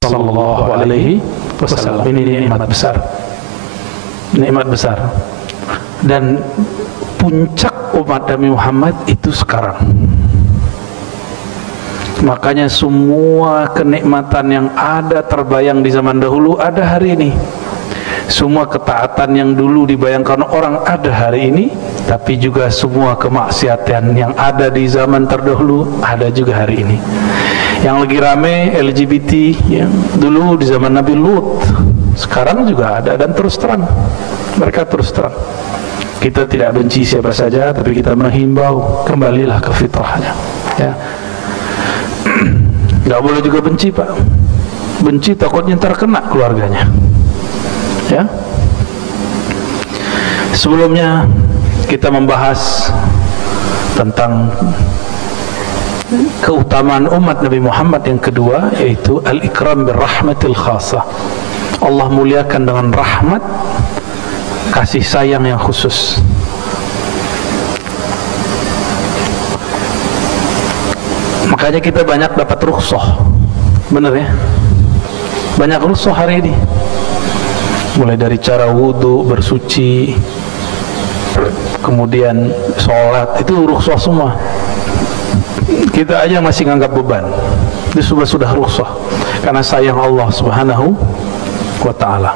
Sallallahu alaihi wasallam. Ini nikmat besar, nikmat besar. Dan puncak umat Nabi Muhammad itu sekarang. Makanya semua kenikmatan yang ada terbayang di zaman dahulu ada hari ini. Semua ketaatan yang dulu dibayangkan orang ada hari ini, tapi juga semua kemaksiatan yang ada di zaman terdahulu ada juga hari ini. Yang lagi rame LGBT yang dulu di zaman Nabi Lut, sekarang juga ada dan terus terang. Mereka terus terang. Kita tidak benci siapa saja, tapi kita menghimbau kembalilah ke fitrahnya. Ya, nggak boleh juga benci, Pak. Benci takutnya terkena keluarganya. Ya. Sebelumnya kita membahas tentang keutamaan umat Nabi Muhammad yang kedua, yaitu al-ikram birrahmatil khasah. Allah muliakan dengan rahmat, kasih sayang yang khusus. Makanya kita banyak dapat rukhsah. Benar ya? Banyak rukhsah hari ini. Mulai dari cara wudhu, bersuci, kemudian sholat, itu rukhsah semua. Kita aja masih nganggap beban. Itu sudah rukhsah karena sayang Allah Subhanahu wa ta'ala.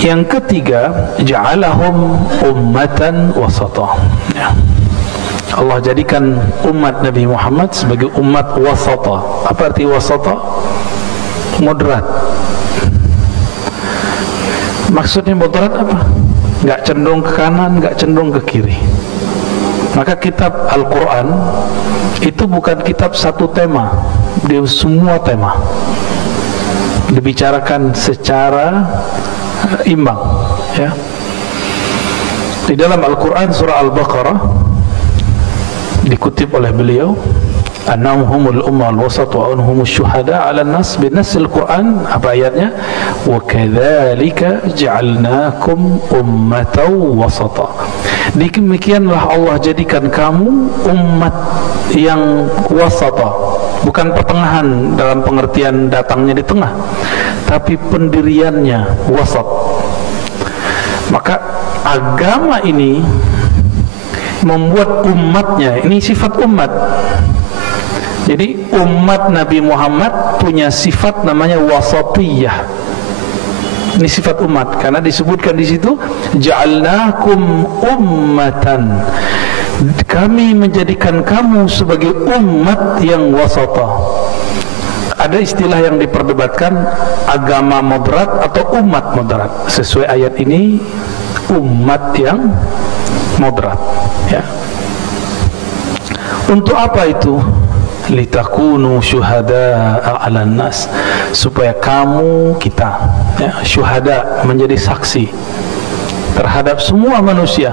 Yang ketiga, ja'alahum ummatan wasata. Ya. Allah jadikan umat Nabi Muhammad sebagai umat wasata. Apa arti wasata? Moderat. Maksudnya moderat apa? Nggak cenderung ke kanan, nggak cenderung ke kiri. Maka kitab Al-Quran itu bukan kitab satu tema, dia semua tema dibicarakan secara imbang. Ya. Di dalam Al-Quran surah Al-Baqarah dikutip oleh beliau, annahum humul ummal wasat wa anhum syuhada 'ala an-nas binasil Quran. Apa ayatnya? Wa kadzalika ja'alnakum ummatan wasata. Demikianlah Allah jadikan kamu umat yang wasata, bukan pertengahan dalam pengertian datangnya di tengah, tapi pendiriannya wasat. Maka agama ini membuat umatnya, ini sifat umat. Jadi umat Nabi Muhammad punya sifat namanya wasatiyah. Ini sifat umat karena disebutkan di situ ja'alnakum ummatan. Kami menjadikan kamu sebagai umat yang wasata. Ada istilah yang diperdebatkan, agama moderat atau umat moderat. Sesuai ayat ini, umat yang moderat. Ya. Untuk apa itu? Litakunu syuhada'a 'alan nas, supaya kamu, kita, ya, syuhada, menjadi saksi terhadap semua manusia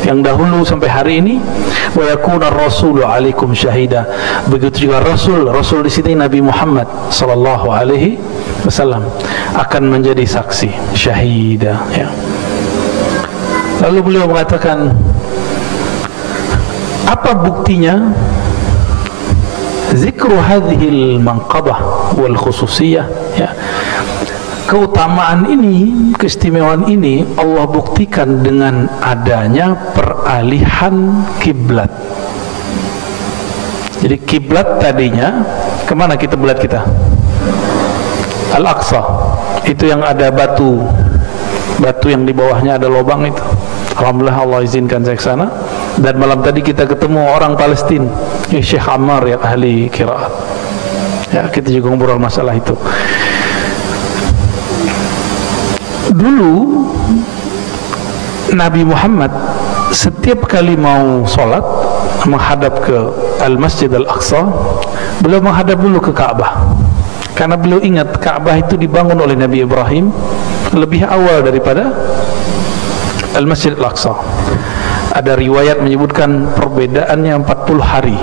yang dahulu sampai hari ini. Wa yakuna ar-rasulu 'alaikum syahida. Begitu juga Rasul di sini Nabi Muhammad sallallahu alaihi wasallam akan menjadi saksi, syahida, ya. Lalu beliau mengatakan, apa buktinya? Zikru hadhil manqabah wal khususiyah, ya. Keutamaan ini, keistimewaan ini Allah buktikan dengan adanya peralihan kiblat. Jadi kiblat tadinya kemana kiblat kita? Al-Aqsa. Itu yang ada batu yang di bawahnya ada lubang itu. Alhamdulillah Allah izinkan saya ke sana. Dan malam tadi kita ketemu orang Palestina, Syekh Ammar, yang ahli qiraat. Ya, kita juga ngobrol masalah itu. Dulu Nabi Muhammad setiap kali mau sholat menghadap ke Al-Masjid Al-Aqsa, beliau menghadap dulu ke Ka'bah. Karena beliau ingat Ka'bah itu dibangun oleh Nabi Ibrahim lebih awal daripada Al-Masjid Al-Aqsa. Ada riwayat menyebutkan perbedaannya 40 hari,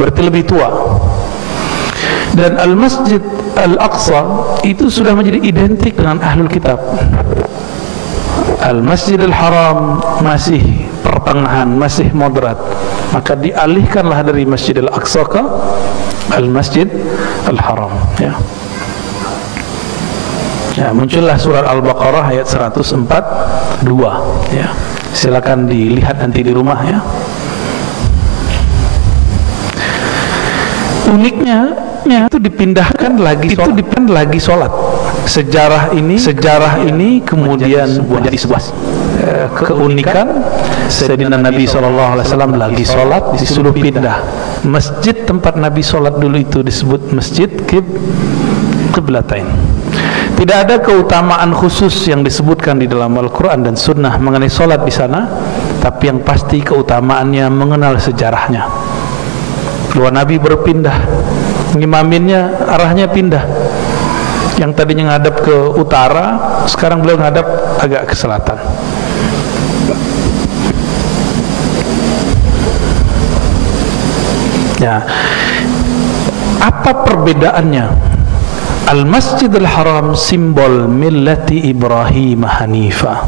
berarti lebih tua. Dan Al-Masjid Al-Aqsa itu sudah menjadi identik dengan Ahlul Kitab. Al-Masjid Al-Haram masih pertengahan, masih moderat. maka dialihkanlah dari Masjidil Aqsa ke Al-Masjid Al-Haram, ya. Ya, muncullah surat Al-Baqarah ayat 142, ya. Silakan dilihat nanti di rumah, ya. Uniknya itu dipindahkan lagi sholat. Sejarah ini kemudian menjadi sebuah keunikan. Sayyidina Nabi SAW lagi sholat, disuruh pindah. Masjid tempat Nabi sholat dulu itu disebut Masjid Qiblatain. Tidak ada keutamaan khusus yang disebutkan di dalam Al-Quran dan Sunnah mengenai sholat di sana, tapi yang pasti keutamaannya mengenal sejarahnya. Bahwa Nabi berpindah, ngimaminnya arahnya pindah. Yang tadinya ngadap ke utara, sekarang beliau ngadap agak ke selatan. Ya, apa perbedaannya? Al-Masjidil Haram simbol millati Ibrahim Hanifah,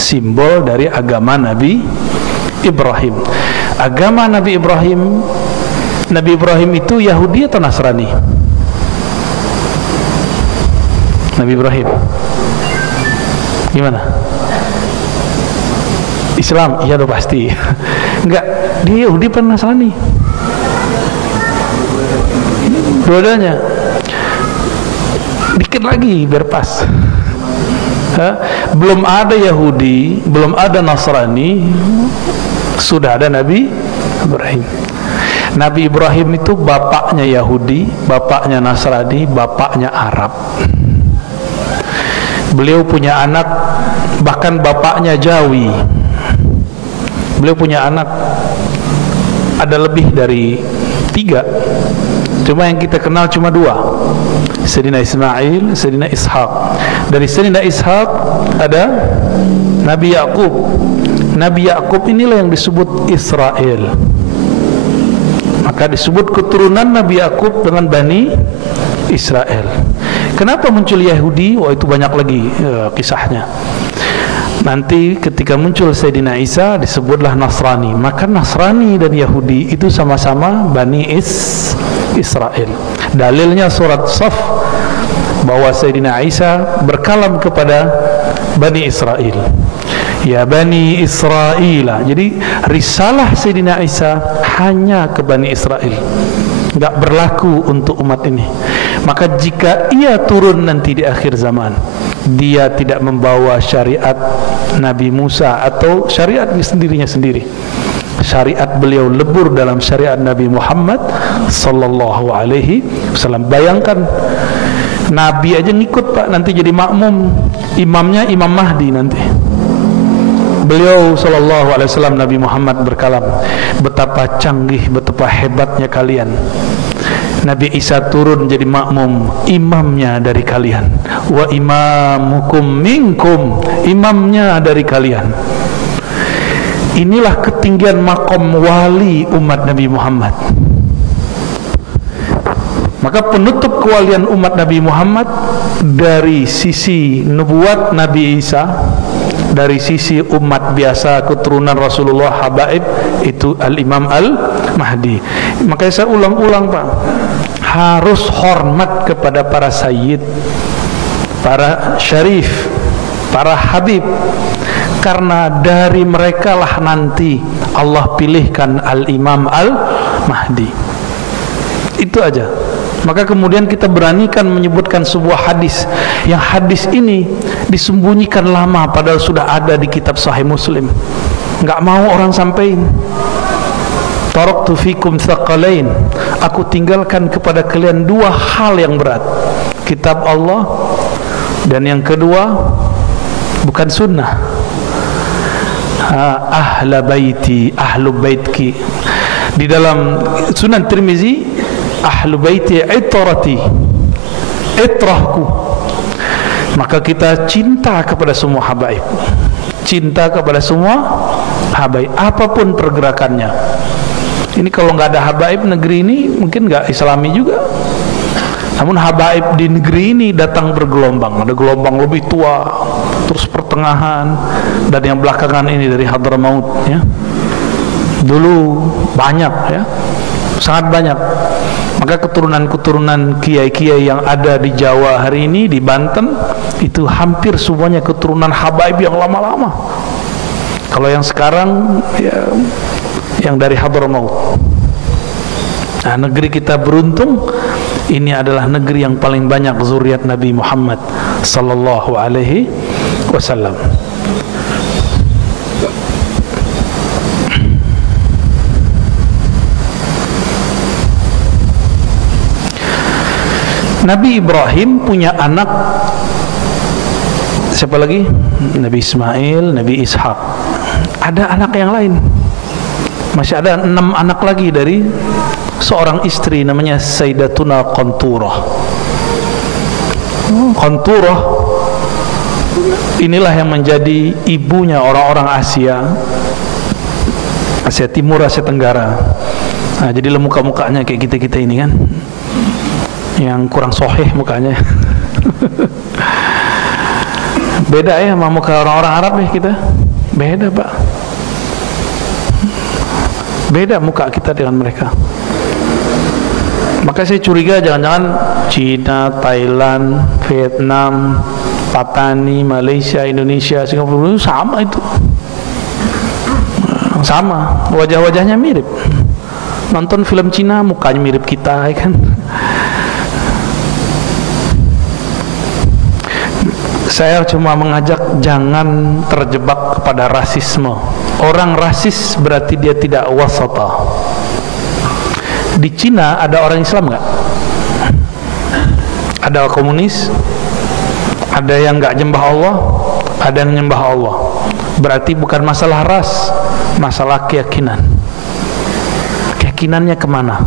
simbol dari agama Nabi Ibrahim. Agama Nabi Ibrahim itu Yahudi atau Nasrani? Nabi Ibrahim gimana? Islam? Iya dong pasti. Enggak, dia Yahudi atau Nasrani? Dua-duanya. Dikit lagi biar pas. Belum ada Yahudi, belum ada Nasrani, sudah ada Nabi Ibrahim. Nabi Ibrahim itu bapaknya Yahudi, bapaknya Nasrani, bapaknya Arab. Beliau punya anak, bahkan bapaknya Jawi. Beliau punya anak ada lebih dari 3, cuma yang kita kenal cuma 2, Sayyidina Ismail, Sayyidina Ishaq. Dari Sayyidina Ishaq ada Nabi Yaqub. Nabi Yaqub inilah yang disebut Israel. Maka disebut keturunan Nabi Yaqub dengan Bani Israel. Kenapa muncul Yahudi? Wah, itu banyak lagi kisahnya. Nanti ketika muncul Sayyidina Isa disebutlah Nasrani. Maka Nasrani dan Yahudi itu sama-sama Bani Israel. Dalilnya surat Saf bahwa Sayyidina Isa berkalam kepada Bani Israel. Ya Bani Israel. Jadi risalah Sayyidina Isa hanya ke Bani Israel, enggak berlaku untuk umat ini. Maka jika ia turun nanti di akhir zaman, dia tidak membawa syariat Nabi Musa atau syariat sendirinya sendiri. Syariat beliau lebur dalam syariat Nabi Muhammad sallallahu alaihi wasallam. Bayangkan, Nabi aja ngikut Pak, nanti jadi makmum, imamnya Imam Mahdi nanti. Beliau sallallahu alaihi wasallam, Nabi Muhammad berkalam, betapa canggih, betapa hebatnya kalian. Nabi Isa turun jadi makmum, imamnya dari kalian. Wa imamukum minkum, imamnya dari kalian. Inilah ketinggian makom wali umat Nabi Muhammad. Maka penutup kewalian umat Nabi Muhammad dari sisi nubuat Nabi Isa, dari sisi umat biasa keturunan Rasulullah habaib itu Al-Imam Al-Mahdi. Makanya saya ulang-ulang Pak, harus hormat kepada para sayyid, para syarif, para habib, karena dari mereka lah nanti Allah pilihkan Al-Imam Al-Mahdi. Itu aja. Maka kemudian kita beranikan menyebutkan sebuah hadis, yang hadis ini disembunyikan lama padahal sudah ada di kitab Sahih Muslim. Enggak mau orang sampaikan. Taraktu fikum tsaqalain, aku tinggalkan kepada kalian 2 hal yang berat, kitab Allah, dan yang kedua bukan sunnah, ahla baiti, ahlu baitki. Di dalam Sunan Tirmizi, ahlu baiti itrati, itrahku. Maka kita cinta kepada semua habaib, cinta kepada semua habaib apapun pergerakannya. Ini kalau nggak ada habaib, negeri ini mungkin nggak islami juga. Namun habaib di negeri ini datang bergelombang. Ada gelombang lebih tua, terus pertengahan, dan yang belakangan ini dari Hadramaut, ya. Dulu banyak ya, sangat banyak. Maka keturunan-keturunan kiai-kiai yang ada di Jawa hari ini, di Banten, itu hampir semuanya keturunan habaib yang lama-lama. Kalau yang sekarang ya, yang dari Hadramaut. Nah, negeri kita beruntung, ini adalah negeri yang paling banyak zuriat Nabi Muhammad sallallahu alaihi wasallam. Nabi Ibrahim punya anak, siapa lagi? Nabi Ismail, Nabi Ishak. Ada anak yang lain. Masih ada 6 anak lagi dari seorang istri namanya Sayyidatuna Qanturah. Qanturah inilah yang menjadi ibunya orang-orang Asia Timur, Asia Tenggara. Nah, jadi muka-mukanya kayak kita-kita ini kan, yang kurang soheh mukanya. Beda ya sama muka orang-orang Arab ya kita. Beda Pak. Beda muka kita dengan mereka. Maka saya curiga jangan-jangan Cina, Thailand, Vietnam, Patani, Malaysia, Indonesia, Singapura itu sama itu. Sama, wajah-wajahnya mirip. Nonton film Cina mukanya mirip kita ya kan. Saya cuma mengajak jangan terjebak kepada rasisme. Orang rasis berarti dia tidak wasata. Di Cina ada orang Islam nggak? Ada komunis, ada yang nggak nyembah Allah, ada yang nyembah Allah. Berarti bukan masalah ras, masalah keyakinan. Keyakinannya kemana?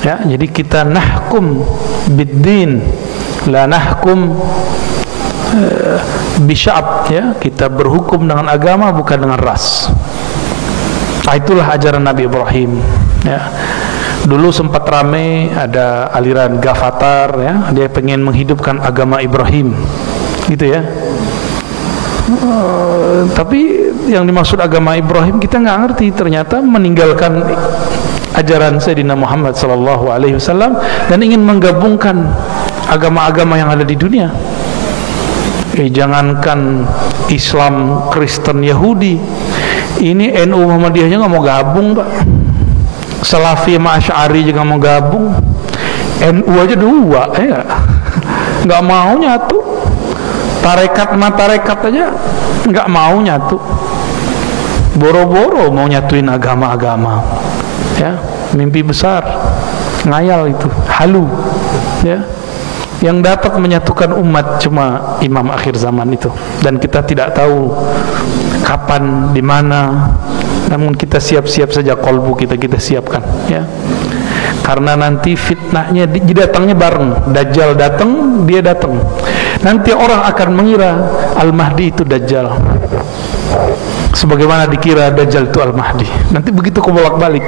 Ya, jadi kita nahkum biddin, la nahkum bisya'ab, ya, kita berhukum dengan agama bukan dengan ras. Nah, itulah ajaran Nabi Ibrahim, ya. Dulu sempat ramai ada aliran Ghafatar, ya, dia pengen menghidupkan agama Ibrahim gitu ya. Tapi yang dimaksud agama Ibrahim kita nggak ngerti, ternyata meninggalkan ajaran Sayyidina Muhammad sallallahu alaihi wasallam dan ingin menggabungkan agama-agama yang ada di dunia. Jangankan Islam, Kristen, Yahudi, ini NU Muhammadiyahnya nggak mau gabung Pak. Salafi sama Asy'ari juga mau gabung. NU aja 2 ya nggak mau nyatu. Tarekat sama tarekat aja nggak mau nyatu. Boro-boro mau nyatuin agama-agama, ya, mimpi besar, ngayal itu, halu, ya. Yang dapat menyatukan umat cuma imam akhir zaman itu, dan kita tidak tahu kapan, di mana. Namun kita siap-siap saja, kolbu kita siapkan, ya. Karena nanti fitnahnya datangnya bareng. Dajjal datang, dia datang. Nanti orang akan mengira Al-Mahdi itu Dajjal, sebagaimana dikira Dajjal itu Al-Mahdi. Nanti begitu kebolak-balik.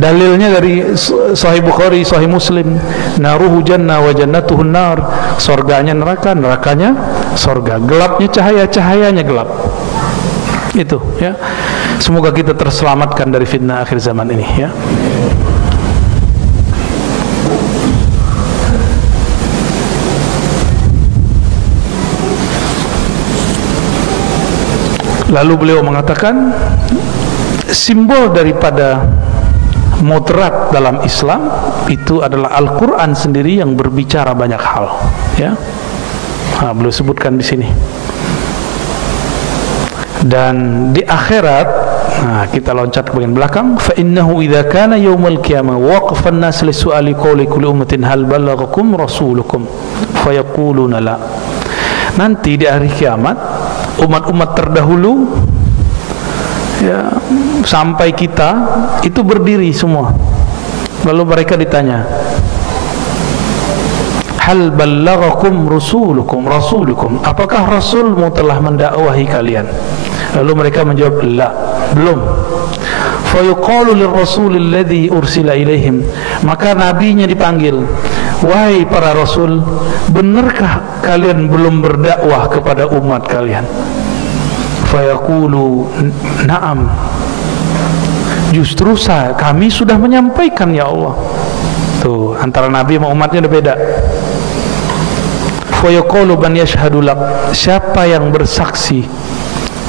Dalilnya dari Sahih Bukhari, Sahih Muslim, naruhu jannah wa jannatuhun nar. Surganya neraka, nerakanya surga. Gelapnya cahaya, cahayanya gelap. Itu, ya. Semoga kita terselamatkan dari fitnah akhir zaman ini, ya. Lalu beliau mengatakan simbol daripada moderat dalam Islam itu adalah Al-Quran sendiri yang berbicara banyak hal, ya. Nah, beliau sebutkan di sini. Dan di akhirat, nah, kita loncat ke bagian belakang. Fa innahu idza kana yaumul qiyamah waqafa an-nas li su'ali qawli kulli ummatin hal balaghakum rasulukum fayaquluna la. Nanti di hari kiamat umat-umat terdahulu, ya, sampai kita itu berdiri semua. Lalu mereka ditanya, hal ballaghakum rasulukum, apakah rasulmu telah mendakwahi kalian? Lalu mereka menjawab, la, belum. Fa yuqalu lirrasulil ladzi ursila ilaihim, maka nabinya dipanggil, wahai para rasul, benarkah kalian belum berdakwah kepada umat kalian? Fa yaqulu na'am, Justru kami sudah menyampaikan ya Allah. Tuh, antara Nabi sama umatnya udah beda. Fa yaqulu man yashhadu lak, siapa yang bersaksi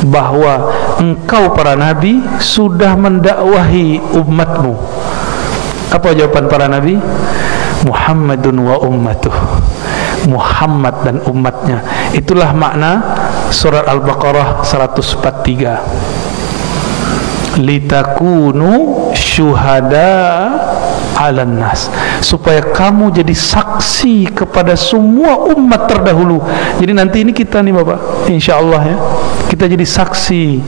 bahwa engkau para nabi sudah mendakwahi umatmu? Apa jawaban para nabi? Muhammadun wa ummatuh, Muhammad dan umatnya. Itulah makna surat Al-Baqarah 143. Litakunu syuhada 'alan nas, supaya kamu jadi saksi kepada semua umat terdahulu. Jadi nanti ini kita nih Bapak, insyaallah ya, kita jadi saksi.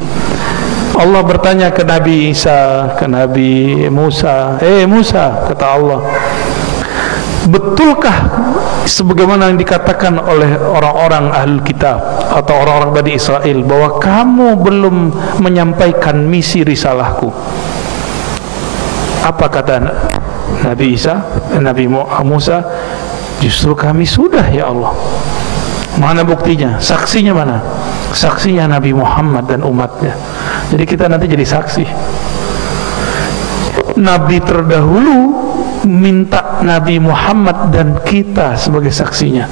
Allah bertanya ke Nabi Isa, ke Nabi Musa, Musa, kata Allah, betulkah sebagaimana yang dikatakan oleh orang-orang ahlul kitab atau orang-orang Bani Israel bahwa kamu belum menyampaikan misi risalahku? Apa kata Nabi Isa, Nabi Musa? Justru kami sudah ya Allah. Mana buktinya? Saksinya mana? Saksinya Nabi Muhammad dan umatnya. Jadi kita nanti jadi saksi. Nabi terdahulu minta Nabi Muhammad dan kita sebagai saksinya.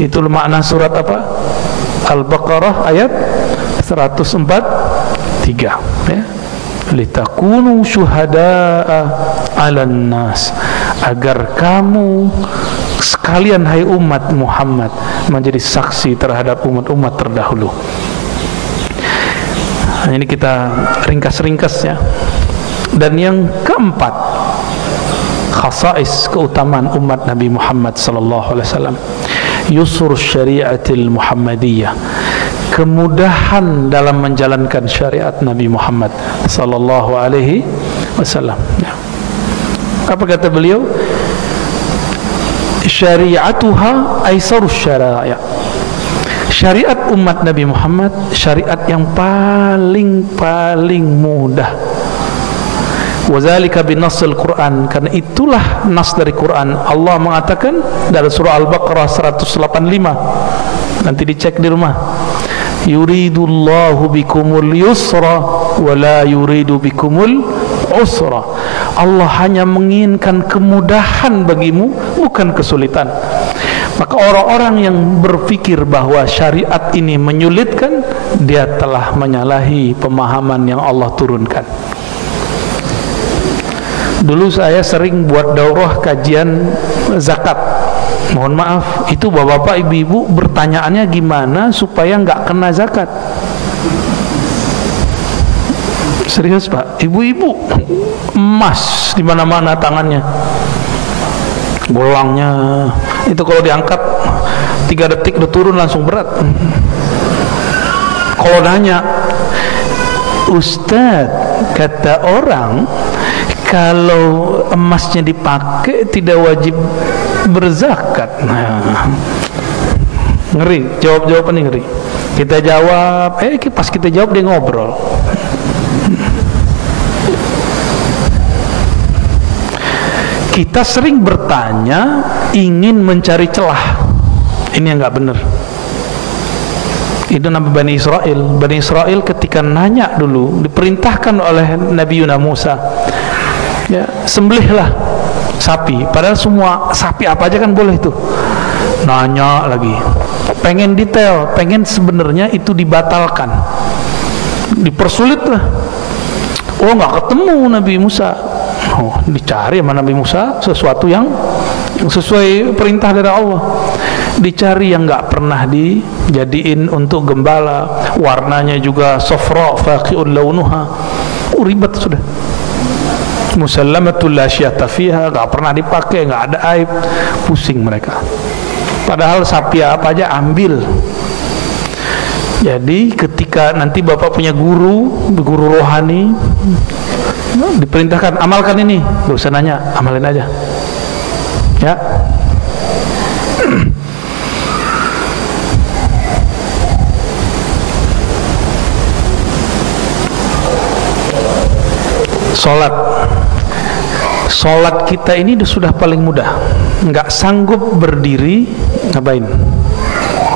Itu makna surat apa? Al-Baqarah ayat 143 ya. Litakunu syuhada'a 'alan nas, agar kamu sekalian hai umat Muhammad menjadi saksi terhadap umat-umat terdahulu. Nah, ini kita ringkas-ringkas ya. Dan yang keempat, khasais keutamaan umat Nabi Muhammad sallallahu alaihi wasallam, yusur syariatil Muhammadiyah, kemudahan dalam menjalankan syariat Nabi Muhammad sallallahu alaihi wasallam. Apa kata beliau? Syariatuha aisarus syara'i'. Syariat umat Nabi Muhammad syariat yang paling mudah. Wazalika binassil Quran, karena itulah nas dari Quran. Allah mengatakan dalam surah Al-Baqarah 185, nanti dicek di rumah, yuridullahu bikumul yusra wa la yuridu bikumul usra. Allah hanya menginginkan kemudahan bagimu, bukan kesulitan. Maka orang-orang yang berpikir bahwa syariat ini menyulitkan, dia telah menyalahi pemahaman yang Allah turunkan. Dulu saya sering buat daurah kajian zakat. Mohon maaf, itu bapak-bapak, ibu-ibu bertanyaannya gimana supaya nggak kena zakat. Serius Pak, ibu-ibu emas di mana-mana tangannya, bolangnya itu kalau diangkat 3 detik udah turun langsung berat. Kalau nanya, Ustadz, kata orang kalau emasnya dipakai tidak wajib berzakat. Nah, ngeri, jawabannya ngeri. Kita jawab, pas kita jawab dia ngobrol. Kita sering bertanya, ingin mencari celah. Ini yang nggak benar. Itu nama Bani Israel. Bani Israel ketika nanya dulu, diperintahkan oleh Nabi Yuna Musa, ya, sembelihlah sapi. Padahal semua sapi apa aja kan boleh tuh. Nanya lagi, pengen detail, pengen sebenarnya itu dibatalkan, dipersulit lah. Oh, nggak ketemu Nabi Musa. Oh, dicari sama Nabi Musa sesuatu yang sesuai perintah dari Allah. Dicari yang nggak pernah dijadiin untuk gembala, warnanya juga safra faqi'un launuha. Ribet sudah. Musallamatul la syata fiha, nggak pernah dipakai, nggak ada aib. Pusing mereka. Padahal sapi apa aja ambil. Jadi ketika nanti bapak punya guru rohani, diperintahkan amalkan ini, gak usah nanya, amalin aja ya. Sholat kita ini sudah paling mudah. Nggak sanggup berdiri, ngapain?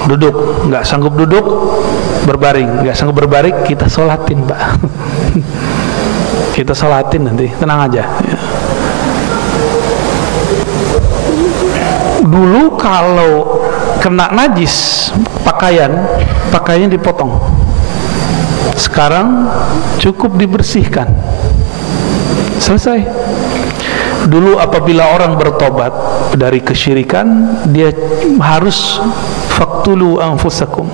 Duduk. Nggak sanggup duduk, berbaring. Nggak sanggup berbaring, kita sholatin Pak. Kita salatin nanti, tenang aja. Dulu kalau kena najis pakaiannya dipotong. Sekarang cukup dibersihkan, selesai. Dulu apabila orang bertobat dari kesyirikan, dia harus faqtulu anfusakum,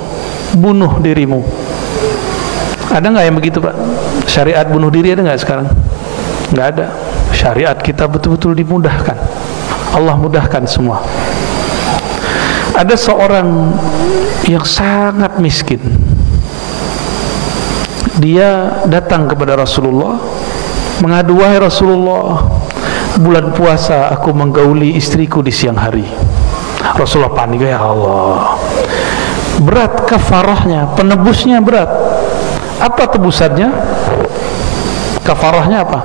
bunuh dirimu. Ada nggak yang begitu, Pak? Syariat bunuh diri ada nggak sekarang? Nggak ada. Syariat kita betul-betul dimudahkan. Allah mudahkan semua. Ada seorang yang sangat miskin. Dia datang kepada Rasulullah, mengadu, "Wahai Rasulullah, bulan puasa aku menggauli istriku di siang hari." Rasulullah panik, "Ya Allah, berat kafarahnya, penebusnya berat." Apa tebusannya? Kafarahnya apa?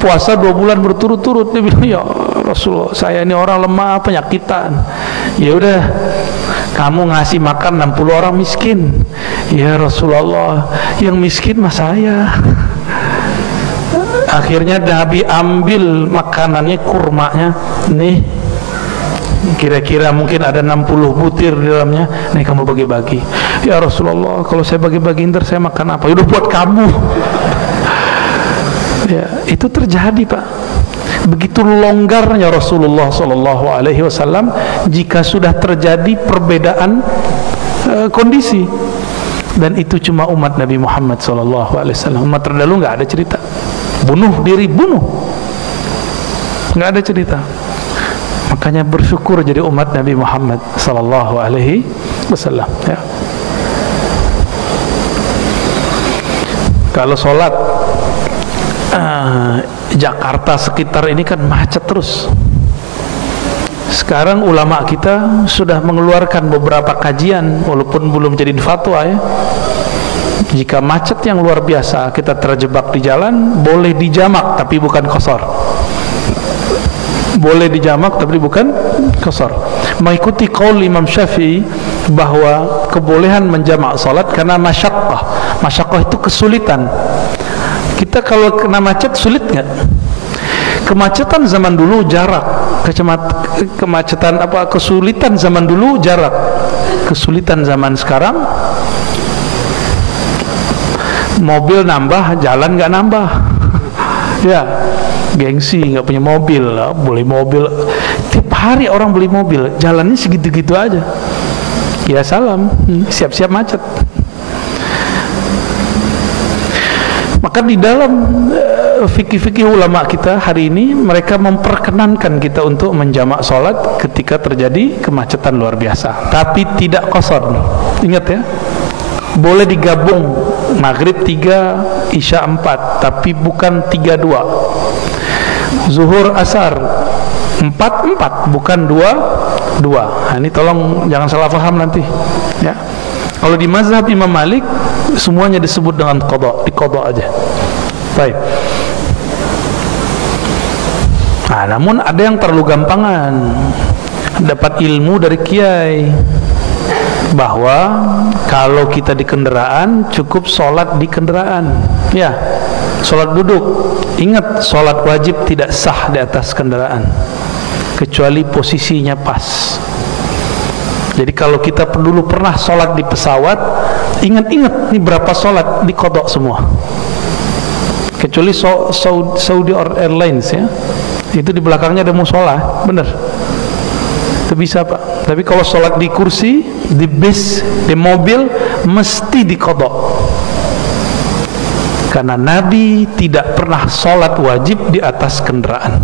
Puasa 2 bulan berturut-turut. Dia bilang, "Ya Rasulullah, saya ini orang lemah, penyakitan." Ya udah, kamu ngasih makan 60 orang miskin. Ya Rasulullah, yang miskin mah saya. Akhirnya Nabi ambil makanannya, kurmanya, nih, kira-kira mungkin ada 60 butir di dalamnya, nih kamu bagi-bagi. Ya Rasulullah, kalau saya bagi-bagi ntar saya makan apa? Udah buat kamu. Ya, itu terjadi, Pak. Begitu longgarnya Rasulullah Shallallahu Alaihi Wasallam jika sudah terjadi perbedaan kondisi. Dan itu cuma umat Nabi Muhammad Shallallahu Alaihi Wasallam. Umat terdahulu nggak ada cerita bunuh diri, nggak ada cerita. Makanya bersyukur jadi umat Nabi Muhammad Sallallahu Alaihi Wasallam. Ya. Kalau sholat Jakarta sekitar ini kan macet terus. Sekarang ulama kita sudah mengeluarkan beberapa kajian, walaupun belum jadi fatwa ya. Jika macet yang luar biasa, kita terjebak di jalan, boleh dijamak tapi bukan qasar. Boleh dijamak tapi bukan qasar. Mengikuti qaul Imam Syafi'i bahwa kebolehan menjamak salat karena masyaqqah. Masyaqqah itu kesulitan. Kita kalau kena macet sulit nggak? Kemacetan zaman dulu jarak, kemacetan apa? Kesulitan zaman dulu jarak, kesulitan zaman sekarang mobil nambah, jalan nggak nambah. Ya, gengsi nggak punya mobil, boleh mobil. Tiap hari orang beli mobil, jalannya segitu-gitu aja. Ya salam, siap-siap macet. Maka di dalam fikih-fikih ulama kita hari ini, mereka memperkenankan kita untuk menjamak sholat ketika terjadi kemacetan luar biasa, tapi tidak qasar. Ingat ya, boleh digabung maghrib 3, isya 4, tapi bukan 3-2. Zuhur asar 4-4, bukan 2-2. Nah, ini tolong jangan salah paham nanti ya. Kalau di mazhab Imam Malik semuanya disebut dengan qada, diqada aja. Baik. Nah, namun ada yang terlalu gampangan. Dapat ilmu dari kiai bahwa kalau kita di kendaraan cukup sholat di kendaraan. Ya, sholat duduk. Ingat, sholat wajib tidak sah di atas kendaraan kecuali posisinya pas. Jadi kalau kita dulu pernah sholat di pesawat, ingat-ingat nih berapa sholat diqadha semua. Kecuali Saudi Airlines ya, itu di belakangnya ada musola, bener. Itu bisa Pak. Tapi kalau sholat di kursi, di bis, di mobil, mesti diqadha. Karena Nabi tidak pernah sholat wajib di atas kendaraan.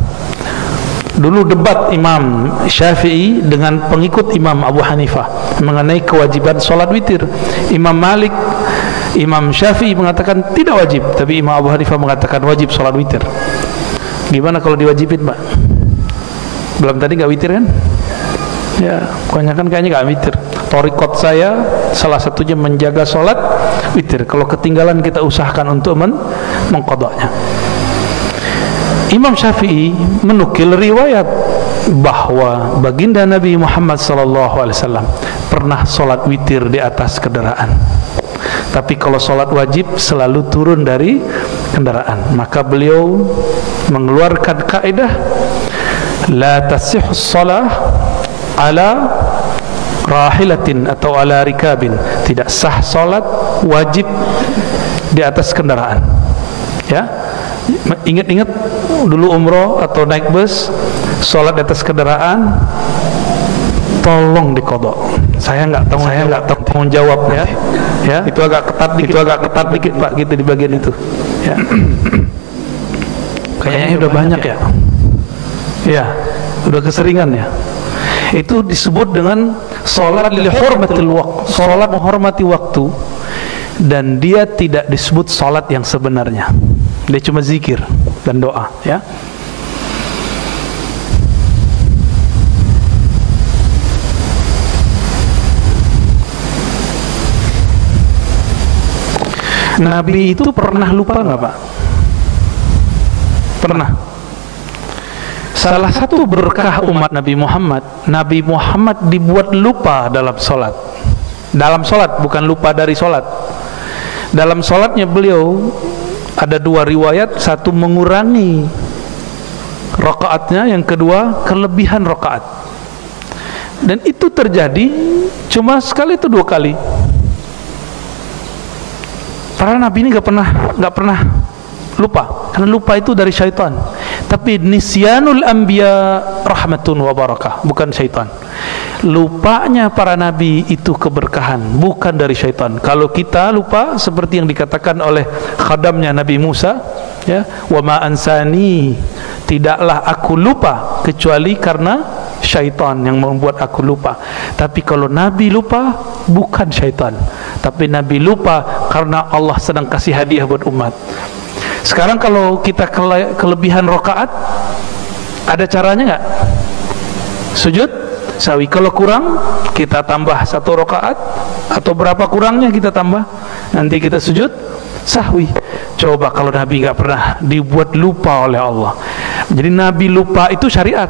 Dulu debat Imam Syafi'i dengan pengikut Imam Abu Hanifah mengenai kewajiban sholat witir. Imam Malik, Imam Syafi'i mengatakan tidak wajib, tapi Imam Abu Hanifah mengatakan wajib sholat witir. Gimana kalau diwajibin Pak? Belum tadi nggak witir kan? Ya, kebanyakan kayaknya nggak witir. Thariqat saya salah satunya menjaga sholat witir. Kalau ketinggalan kita usahakan untuk mengqadanya. Imam Syafi'i menukil riwayat bahwa baginda Nabi Muhammad SAW pernah sholat witir di atas kendaraan. Tapi kalau sholat wajib selalu turun dari kendaraan. Maka beliau mengeluarkan kaidah la tasihhu shalah ala rahilatin atau ala rikabin. Tidak sah sholat wajib di atas kendaraan. Ya, ingat-ingat dulu umroh atau naik bus, sholat di atas kendaraan, tolong dikodok. Saya nggak tanggung jawab ya. Ya, itu agak ketat dikit Pak, gitu di bagian itu. Ya. Kayaknya udah banyak ya. Ya, udah keseringan ya. Itu disebut dengan sholat lil hurmatil waqt, sholat menghormati waktu, dan dia tidak disebut sholat yang sebenarnya. Dia cuma zikir dan doa, ya. Nabi itu pernah lupa nggak Pak? Pernah. Salah satu berkah umat Nabi Muhammad dibuat lupa dalam sholat. Dalam sholat, bukan lupa dari sholat. Dalam sholatnya beliau ada dua riwayat, satu mengurangi rakaatnya, yang kedua kelebihan rakaat. Dan itu terjadi cuma sekali atau dua kali. Para nabi ini nggak pernah lupa, karena lupa itu dari syaitan. Tapi nisyanul anbiya rahmatun wa barakah, bukan syaitan. Lupanya para nabi itu keberkahan, bukan dari syaitan. Kalau kita lupa seperti yang dikatakan oleh khadamnya Nabi Musa, ya, wa ma ansani, tidaklah aku lupa kecuali karena syaitan yang membuat aku lupa. Tapi kalau nabi lupa, bukan syaitan, tapi nabi lupa karena Allah sedang kasih hadiah buat umat. Sekarang kalau kita kelebihan rakaat, ada caranya nggak? Sujud sawi. Kalau kurang, kita tambah satu rakaat, atau berapa kurangnya kita tambah, nanti kita sujud sahwi. Coba kalau nabi nggak pernah dibuat lupa oleh Allah. Jadi nabi lupa itu syariat.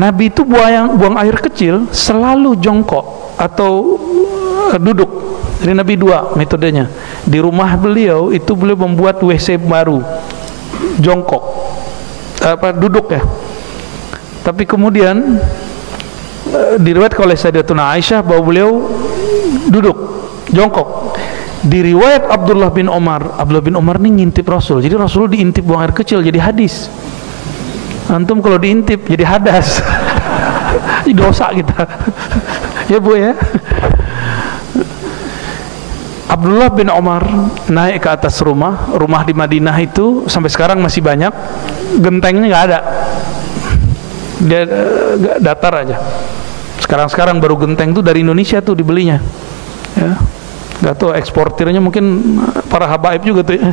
Nabi itu buang air kecil selalu jongkok atau duduk. Jadi Nabi dua metodenya. Di rumah beliau itu beliau membuat WC baru, jongkok, duduk ya. Tapi kemudian diriwayatkan oleh Sayyidatuna Aisyah bahwa beliau duduk, jongkok. Di riwayat Abdullah bin Umar ini ngintip Rasul. Jadi Rasul diintip buang air kecil, jadi hadis. Antum kalau diintip jadi hadas. Ini dosa kita. Ya Bu ya. Abdullah bin Umar naik ke atas rumah di Madinah itu sampai sekarang masih banyak, gentengnya nggak ada, dia datar aja. Sekarang baru genteng tuh dari Indonesia tuh dibelinya, ya. Nggak tahu eksportirnya mungkin para habaib juga tuh, ya.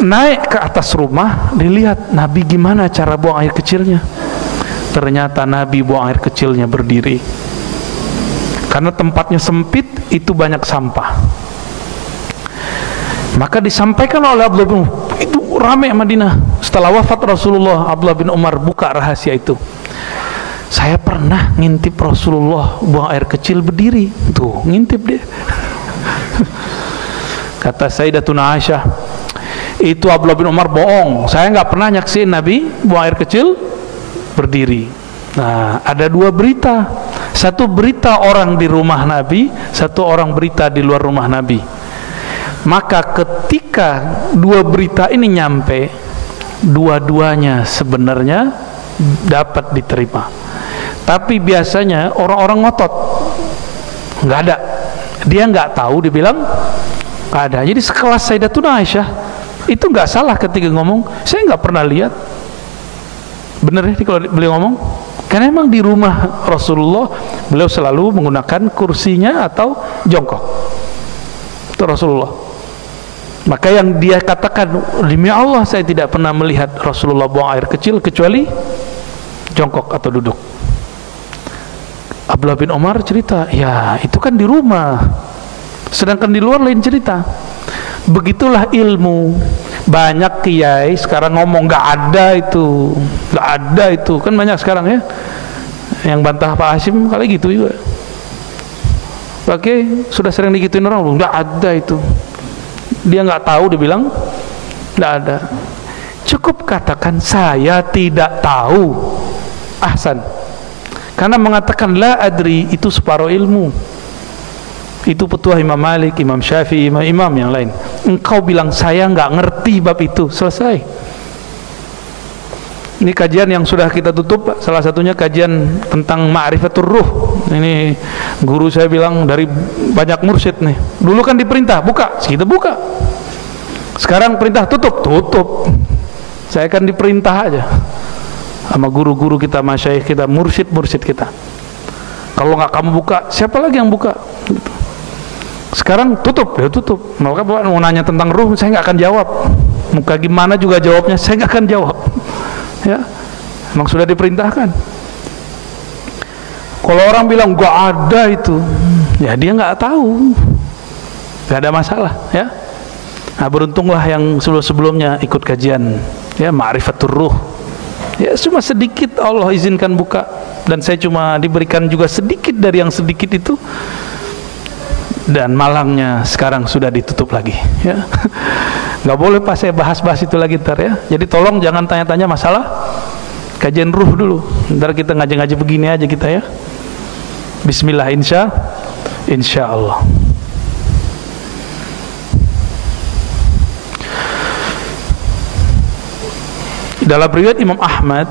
Naik ke atas rumah, dilihat Nabi gimana cara buang air kecilnya. Ternyata Nabi buang air kecilnya berdiri. Karena tempatnya sempit, itu banyak sampah. Maka disampaikan oleh Abdullah bin Umar, itu ramai Madinah. Setelah wafat Rasulullah, Abdullah bin Umar buka rahasia itu. Saya pernah ngintip Rasulullah buang air kecil berdiri. Tuh, ngintip dia. Kata Sayyidatuna Aisyah, itu Abdullah bin Umar bohong. Saya nggak pernah nyaksiin Nabi buang air kecil berdiri. Nah, ada dua berita. Satu berita orang di rumah Nabi, satu orang berita di luar rumah Nabi. Maka ketika dua berita ini nyampe, dua-duanya sebenarnya dapat diterima. Tapi biasanya orang-orang ngotot, nggak ada. Dia nggak tahu, dibilang nggak ada. Jadi sekelas Sayyidatuna Aisyah itu nggak salah ketika ngomong, saya nggak pernah lihat. Bener ya kalau beliau ngomong? Karena memang di rumah Rasulullah beliau selalu menggunakan kursinya atau jongkok. Itu Rasulullah. Maka yang dia katakan, demi Allah saya tidak pernah melihat Rasulullah buang air kecil kecuali jongkok atau duduk. Abdullah bin Umar cerita, ya itu kan di rumah, sedangkan di luar lain cerita. Begitulah ilmu. Banyak kiai sekarang ngomong nggak ada itu, kan banyak sekarang ya yang bantah Pak Hashim kali gitu juga. Pakai sudah sering digituin orang, nggak ada itu. Dia nggak tahu, dia bilang nggak ada. Cukup katakan saya tidak tahu. Ahsan. Karena mengatakan la adri itu separuh ilmu. Itu petuah Imam Malik, Imam Syafi'i, imam yang lain. Engkau bilang saya nggak ngerti bab itu, selesai. Ini kajian yang sudah kita tutup, salah satunya kajian tentang ma'rifatur ruh. Ini guru saya bilang dari banyak mursyid nih. Dulu kan diperintah buka, kita buka. Sekarang perintah tutup, tutup. Saya kan diperintah aja sama guru-guru kita, masyayikh kita, mursyid kita. Kalau nggak kamu buka, siapa lagi yang buka? Gitu. Sekarang tutup, ya tutup. Maka mau nanya tentang ruh, saya nggak akan jawab. Muka gimana juga jawabnya, saya nggak akan jawab. Ya, memang sudah diperintahkan. Kalau orang bilang nggak ada itu, ya dia nggak tahu, nggak ada masalah. Ya, nah beruntunglah yang sebelumnya ikut kajian, ya ma'rifatur ruh. Ya cuma sedikit Allah izinkan buka, dan saya cuma diberikan juga sedikit dari yang sedikit itu. Dan malangnya sekarang sudah ditutup lagi, ya. Nggak boleh pas saya bahas-bahas itu lagi ntar, ya. Jadi tolong jangan tanya-tanya masalah kajian ruh dulu. Ntar kita ngaji-ngaji begini aja kita, ya. Bismillah, insya Allah. Dalam riwayat Imam Ahmad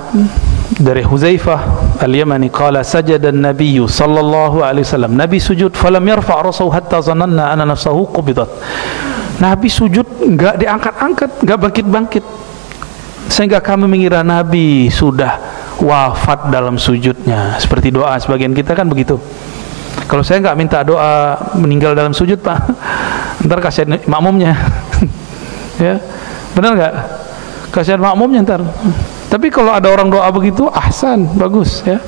dari Huzaifah al-Yamani qala sajada an-nabiy sallallahu alaihi wasallam, Nabi sujud falam yarfa' rasahu hatta zananna anna nafsahu qubidat. Nabi sujud enggak diangkat-angkat, enggak bangkit-bangkit, sehingga kami mengira Nabi sudah wafat dalam sujudnya. Seperti doa sebagian kita kan begitu. Kalau saya enggak minta doa meninggal dalam sujud, Pak, ntar kasihan makmumnya. Ya, benar enggak? Kasihan makmumnya ntar. Tapi kalau ada orang doa begitu, ahsan, bagus, ya.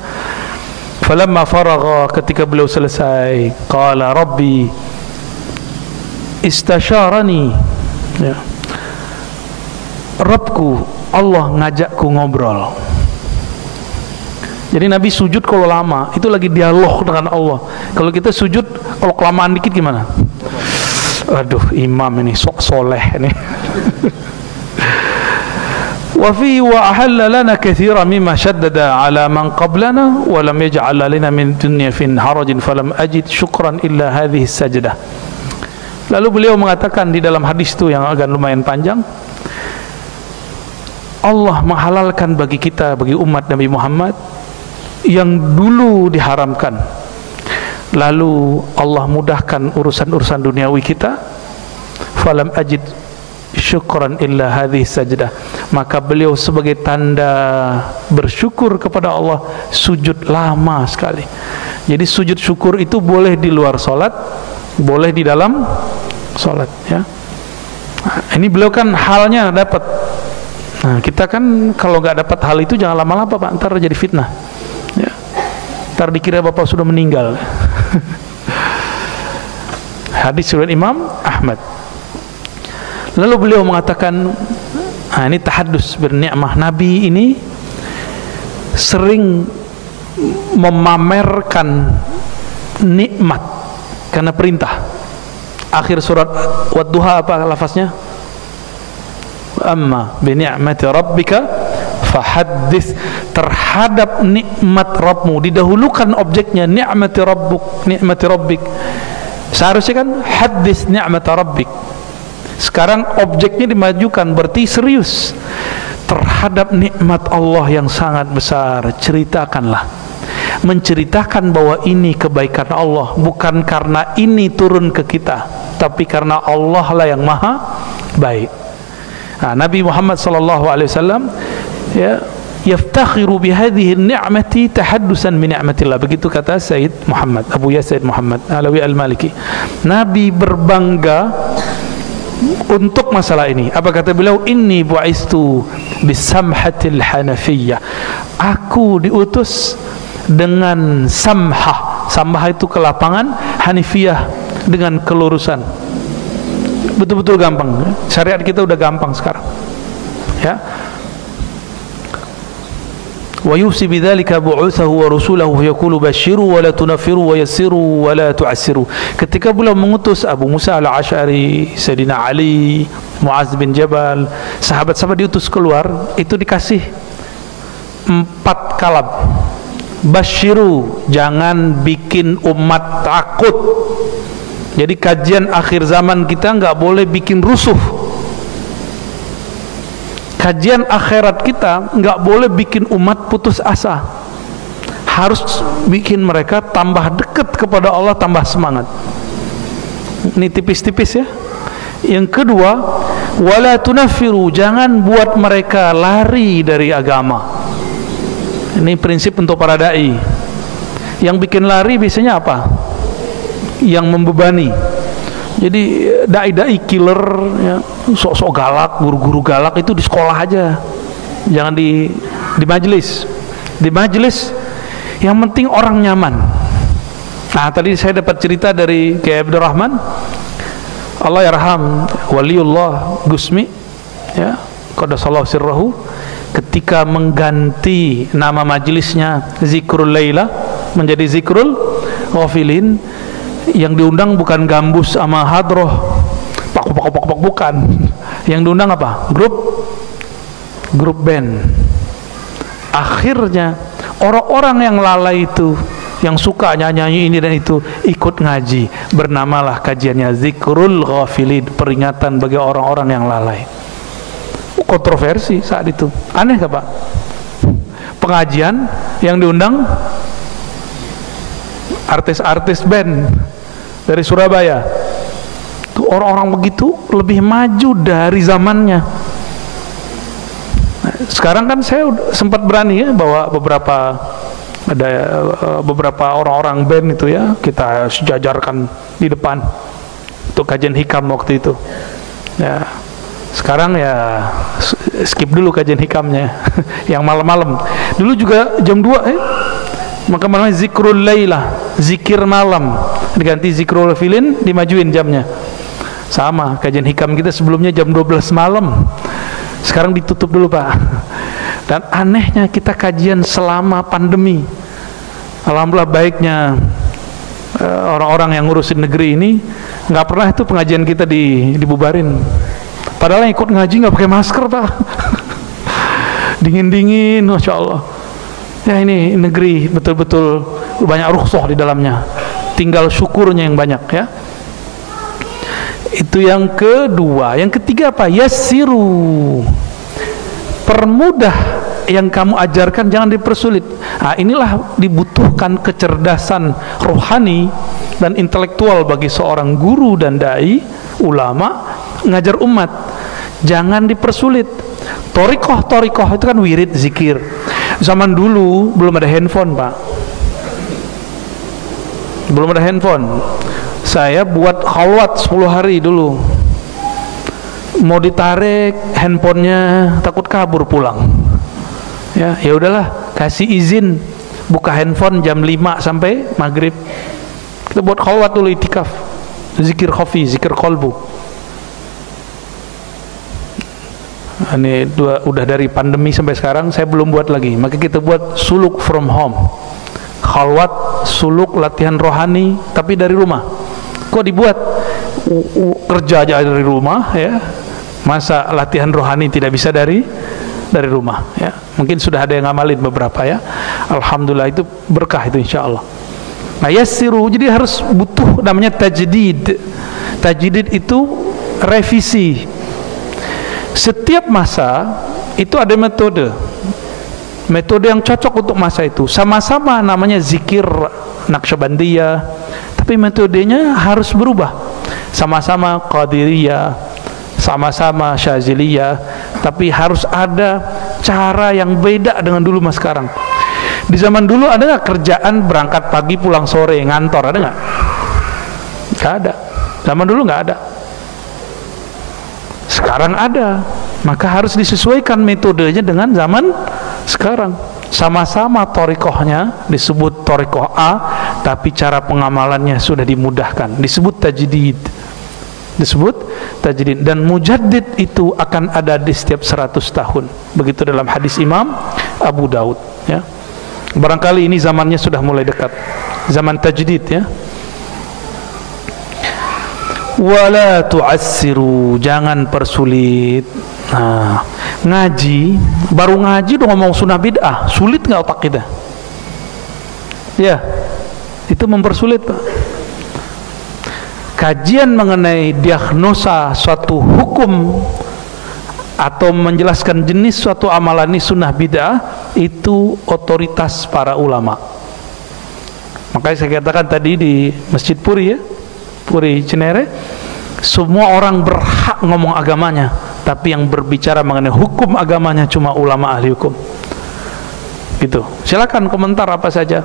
Falamma faragha, ketika beliau selesai, qala rabbi istasyarani, ya. Rabbku, Allah ngajakku ngobrol. Jadi Nabi sujud kalau lama, itu lagi dialog dengan Allah. Kalau kita sujud, kalau kelamaan dikit gimana? Aduh, imam ini sok soleh ini. وفي وأحل لنا كثيرا مما شدد على من قبلنا ولم يجعل لنا من الدنيا في حرج فلم أجد شكرا إلا هذه السجدة. Lalu beliau mengatakan di dalam hadis itu yang agak lumayan panjang, Allah menghalalkan bagi kita, bagi umat Nabi Muhammad yang dulu diharamkan. Lalu Allah mudahkan urusan-urusan duniawi kita. Falam ajid syukran illa hadhihi sajdah. Maka beliau sebagai tanda bersyukur kepada Allah sujud lama sekali. Jadi sujud syukur itu boleh di luar salat, boleh di dalam salat, ya. Nah, ini beliau kan halnya dapat. Nah, kita kan kalau nggak dapat hal itu jangan lama-lama, Pak, ntar jadi fitnah, ya. Ntar dikira Bapak sudah meninggal. Hadis riwayat Imam Ahmad. Lalu beliau mengatakan, nah ini tahaddus berni'mah. Nabi ini sering memamerkan nikmat karena perintah. Akhir surat Wad-Duha apa lafaznya? Amma bi ni'mati rabbika fahaddits. Terhadap nikmat Rabbmu didahulukan objeknya ni'mati rabbuk, ni'mati rabbik. Seharusnya kan haddits ni'mata rabbik. Sekarang objeknya dimajukan, berarti serius terhadap nikmat Allah yang sangat besar. Ceritakanlah, menceritakan bahwa ini kebaikan Allah, bukan karena ini turun ke kita, tapi karena Allah lah yang maha baik. Nah, Nabi Muhammad sallallahu alaihi wasallam, ya, yaftakhiru bihadhihi ni'mati tahaddusan min ni'matillah. Begitu kata Sayyid Muhammad, Abu Yasid Muhammad Alawi Al-Maliki. Nabi berbangga untuk masalah ini. Apa kata beliau? Inni bu'istu bisamhatil hanafiyyah. Aku diutus dengan samhah. Samhah itu kelapangan, hanifiyah dengan kelurusan. Betul-betul gampang. Syariat kita udah gampang sekarang. Ya. wa yusi bidzalika bu'utsahu wa rusulahu yaqulu basyiru wa la tunaffiru wa yassiru wa la tu'assiru. Ketika beliau mengutus Abu Musa al-Asy'ari, Sayyidina Ali, Muaz bin Jabal, sahabat-sahabat diutus keluar, itu dikasih 4 kalam. Basyiru, jangan bikin umat takut. Jadi kajian akhir zaman kita nggak boleh bikin rusuh. Kajian akhirat kita nggak boleh bikin umat putus asa. Harus bikin mereka tambah dekat kepada Allah, tambah semangat. Ini tipis-tipis ya. Yang kedua, wala tunaffiru, jangan buat mereka lari dari agama. Ini prinsip untuk para dai. Yang bikin lari biasanya apa? Yang membebani. Jadi dai-dai killer ya, sok-sok galak, guru-guru galak itu di sekolah aja. Jangan di majelis. Di majelis yang penting orang nyaman. Nah, tadi saya dapat cerita dari Kiai Abdul Rahman, Allah yarham, waliullah Gusmi ya, qaddasallahu sirrahu, ketika mengganti nama majelisnya Zikrul Laila menjadi Zikrul Ghafilin, yang diundang bukan gambus sama hadroh, pak bukan. Yang diundang apa? Grup band. Akhirnya orang-orang yang lalai itu, yang suka nyanyi ini dan itu, ikut ngaji. Bernamalah kajiannya Zikrul Ghafilin, peringatan bagi orang-orang yang lalai. Kontroversi saat itu. Aneh gak Pak? Pengajian yang diundang artis-artis band dari Surabaya. Tuh, orang-orang begitu lebih maju dari zamannya. Nah, sekarang kan saya sempat berani ya bawa beberapa orang-orang band itu ya, kita sejajarkan di depan untuk kajian hikam waktu itu. Ya, sekarang ya skip dulu kajian hikamnya yang malam-malam. Dulu juga jam 2 maka namanya Zikrul Laila, zikir malam, diganti Zikrul Ghafilin, dimajuin jamnya. Sama, kajian hikam kita sebelumnya jam 12 malam, sekarang ditutup dulu Pak. Dan anehnya kita kajian selama pandemi. Alhamdulillah baiknya orang-orang yang ngurusin negeri ini nggak pernah itu pengajian kita dibubarin. Padahal yang ikut ngaji nggak pakai masker Pak. Dingin-dingin, Masya Allah. Ya, ini negeri betul-betul banyak rukhsah di dalamnya, tinggal syukurnya yang banyak ya. Itu yang kedua. Yang ketiga apa? Yassiru, permudah yang kamu ajarkan, jangan dipersulit. Nah, inilah dibutuhkan kecerdasan rohani dan intelektual bagi seorang guru dan dai, ulama, ngajar umat. Jangan dipersulit. Torikoh itu kan wirid zikir. Zaman dulu belum ada handphone Pak, belum ada handphone. Saya buat khalwat 10 hari dulu, mau ditarik handphonenya takut kabur pulang. Ya udahlah, kasih izin buka handphone jam 5 sampai maghrib. Kita buat khalwat dulu, itikaf, zikir khafi, zikir qalbu. Ini udah dari pandemi sampai sekarang saya belum buat lagi. Maka kita buat suluk from home, khalwat, suluk, latihan rohani tapi dari rumah. Kok dibuat? Kerja aja dari rumah ya, masa latihan rohani tidak bisa dari rumah ya. Mungkin sudah ada yang ngamalin beberapa ya. Alhamdulillah, itu berkah itu insya-Allah. Nah, yassiru, jadi harus butuh namanya tajdid. Tajdid itu revisi. Setiap masa itu ada metode yang cocok untuk masa itu. Sama-sama namanya zikir Naqsyabandiyah, tapi metodenya harus berubah. Sama-sama Qadiriyah, sama-sama Syaziliyah, tapi harus ada cara yang beda dengan dulu mas sekarang. Di zaman dulu ada nggak kerjaan berangkat pagi pulang sore ngantor, ada nggak? Nggak ada. Zaman dulu nggak ada. Sekarang ada, maka harus disesuaikan metodenya dengan zaman sekarang. Sama-sama torikohnya disebut torikoh A, tapi cara pengamalannya sudah dimudahkan, disebut tajdid. Dan mujaddid itu akan ada di setiap 100 tahun. Begitu dalam hadis Imam Abu Daud ya. Barangkali ini zamannya sudah mulai dekat, zaman tajdid ya. Wala tu'assiru, jangan persulit. Nah, ngaji, baru ngaji udah ngomong sunnah bid'ah, sulit nggak otak kita? Ya, itu mempersulit, Pak. Kajian mengenai diagnosa suatu hukum atau menjelaskan jenis suatu amalan ini sunnah bid'ah, itu otoritas para ulama. Makanya saya katakan tadi di Masjid Puri ya, Puri Cinere, semua orang berhak ngomong agamanya, tapi yang berbicara mengenai hukum agamanya cuma ulama ahli hukum. Gitu. Silakan komentar apa saja.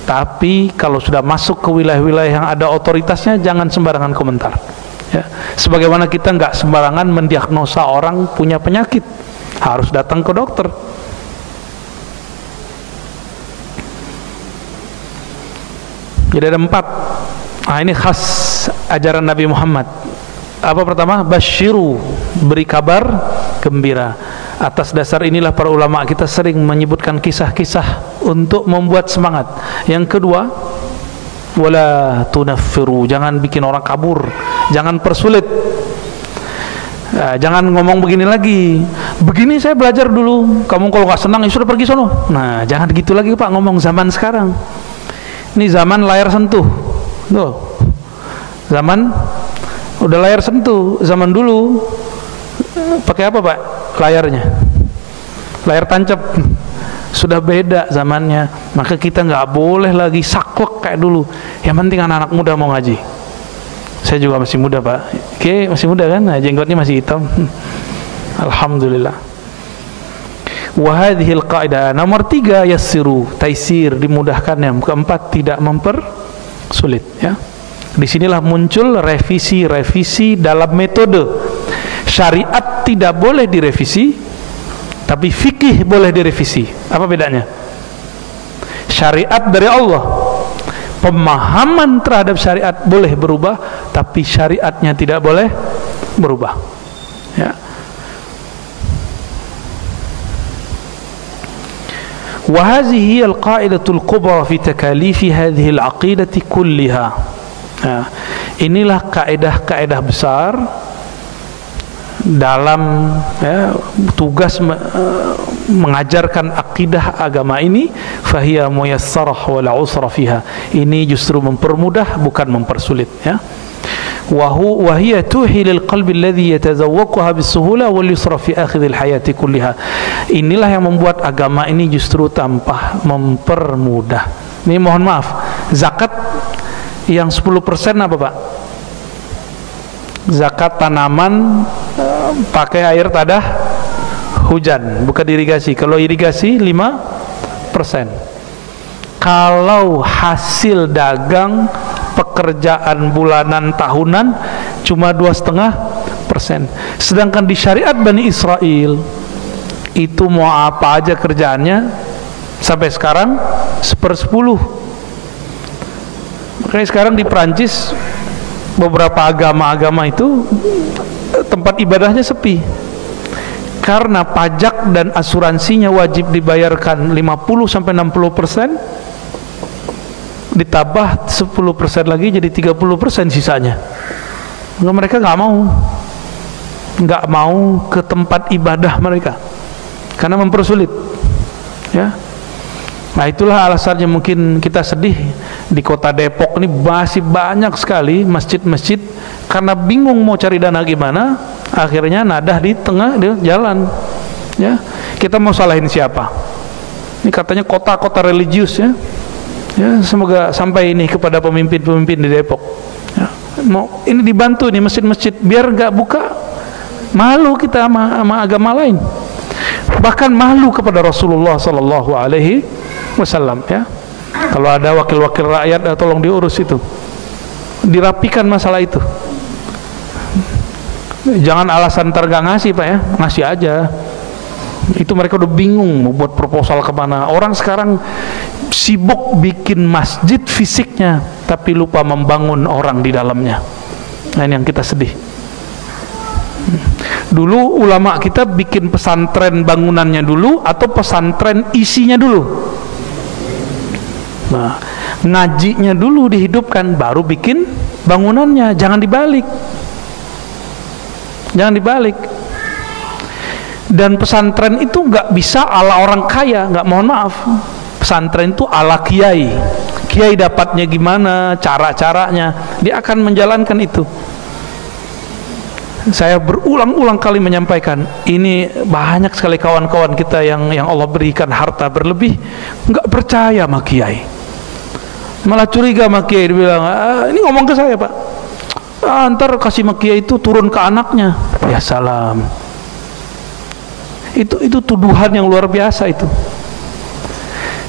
Tapi kalau sudah masuk ke wilayah-wilayah yang ada otoritasnya, jangan sembarangan komentar. Ya. Sebagaimana kita nggak sembarangan mendiagnosa orang punya penyakit, harus datang ke dokter. Jadi ada 4. Nah, ini khas ajaran Nabi Muhammad. Apa pertama? Basyiru, beri kabar gembira. Atas dasar inilah para ulama kita sering menyebutkan kisah-kisah untuk membuat semangat. Yang kedua, wala tunaffiru, jangan bikin orang kabur, jangan persulit. Jangan ngomong begini lagi, begini saya belajar dulu, kamu kalau nggak senang ya sudah pergi sono. Nah, jangan gitu lagi Pak, ngomong zaman sekarang. Ini zaman layar sentuh. Tuh. Zaman udah layar sentuh. Zaman dulu pakai apa Pak layarnya? Layar tancap. Sudah beda zamannya. Maka kita nggak boleh lagi saklek kayak dulu. Yang penting anak-anak muda mau ngaji. Saya juga masih muda Pak. Oke, masih muda kan? Nah, jenggotnya masih hitam. Alhamdulillah. Wahadhil qaidah. Nomor 3, yassiru, taisir, dimudahkan. Yang keempat, tidak mempersulit ya. Disinilah muncul revisi dalam metode. Syariat tidak boleh direvisi, tapi fikih boleh direvisi. Apa bedanya? Syariat dari Allah, pemahaman terhadap syariat boleh berubah, tapi syariatnya tidak boleh berubah ya. Wa hadhihi al-qa'idatul kubra fi takalifi hadhihi al-aqidati kulliha. Nah, inilah kaedah-kaedah besar dalam ya, tugas mengajarkan akidah agama ini. Fahiya muyassarah wa la usra fiha. Ini justru mempermudah, bukan mempersulit ya. Wa hiya tuhi lil qalbi alladhi yatazawwaquha bisuhula wal yusra fi akhir al hayati kulliha. Inilah yang membuat agama ini justru tanpa mempermudah. Ini mohon maaf, zakat yang 10% apa Pak? Zakat tanaman pakai air tadah hujan, bukan irigasi. Kalau irigasi 5%. Kalau hasil dagang pekerjaan bulanan tahunan cuma 2,5%. Sedangkan di syariat Bani Israel itu mau apa aja kerjaannya sampai sekarang 1/10. Makanya sekarang di Perancis beberapa agama-agama itu tempat ibadahnya sepi karena pajak dan asuransinya wajib dibayarkan 50-60%, ditambah 10% lagi jadi 30% sisanya. Mereka nggak mau ke tempat ibadah mereka karena mempersulit ya. Nah, itulah alasannya mungkin kita sedih di kota Depok ini masih banyak sekali masjid-masjid karena bingung mau cari dana gimana, akhirnya nadah di tengah jalan ya. Kita mau salahin siapa? Ini katanya kota-kota religius ya. Ya, semoga sampai ini kepada pemimpin-pemimpin di Depok ya. Mau ini dibantu nih masjid-masjid biar nggak buka, malu kita sama agama lain, bahkan malu kepada Rasulullah sallallahu alaihi wasallam ya. Kalau ada wakil-wakil rakyat tolong diurus itu, dirapikan masalah itu. Jangan alasan ntar gak ngasih Pak ya, ngasih aja. Itu mereka udah bingung mau buat proposal kemana. Orang sekarang sibuk bikin masjid fisiknya tapi lupa membangun orang di dalamnya. Nah, ini yang kita sedih Dulu ulama kita bikin pesantren bangunannya dulu atau pesantren isinya dulu. Nah, ngajinya dulu dihidupkan, baru bikin bangunannya. Jangan dibalik. Jangan dibalik. Dan pesantren itu nggak bisa ala orang kaya, nggak, mohon maaf. Pesantren itu ala kiai. Kiai dapatnya gimana, cara-caranya, dia akan menjalankan itu. Saya berulang-ulang kali menyampaikan, ini banyak sekali kawan-kawan kita yang Allah berikan harta berlebih, nggak percaya sama kiai, malah curiga sama kiai. Dia bilang, ini ngomong ke saya, Pak, ntar kasih sama kiai itu turun ke anaknya. Ya salam, itu tuduhan yang luar biasa itu.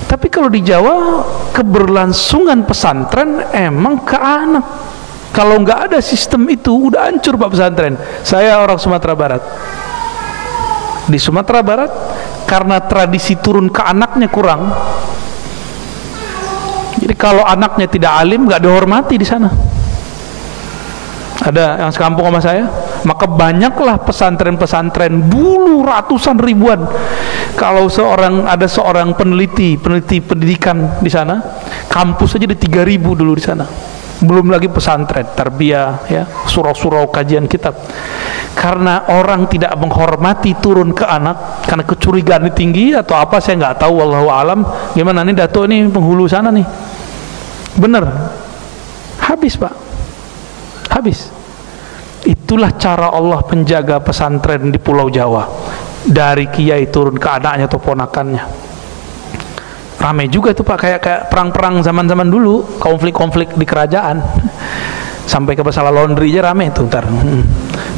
Tapi kalau di Jawa, keberlangsungan pesantren emang ke anak. Kalau nggak ada sistem itu, udah hancur Pak pesantren. Saya orang Sumatera Barat. Di Sumatera Barat, karena tradisi turun ke anaknya kurang, jadi kalau anaknya tidak alim, nggak dihormati di sana. Ada yang sekampung sama saya, maka banyaklah pesantren-pesantren dulu ratusan ribuan. Kalau ada seorang peneliti pendidikan di sana, kampus aja ada 3.000 dulu di sana. Belum lagi pesantren, tarbiyah, ya, surau-surau kajian kitab. Karena orang tidak menghormati turun ke anak, karena kecurigaan tinggi atau apa, saya nggak tahu, wallahu alam. Gimana nih Dato, ini penghulu sana nih, bener, habis Pak, habis. Itulah cara Allah penjaga pesantren di Pulau Jawa, dari kiai turun ke anaknya atau ponakannya. Ramai juga itu Pak, kayak perang-perang zaman-zaman dulu, konflik-konflik di kerajaan, sampai ke masalah laundry aja ramai itu ntar.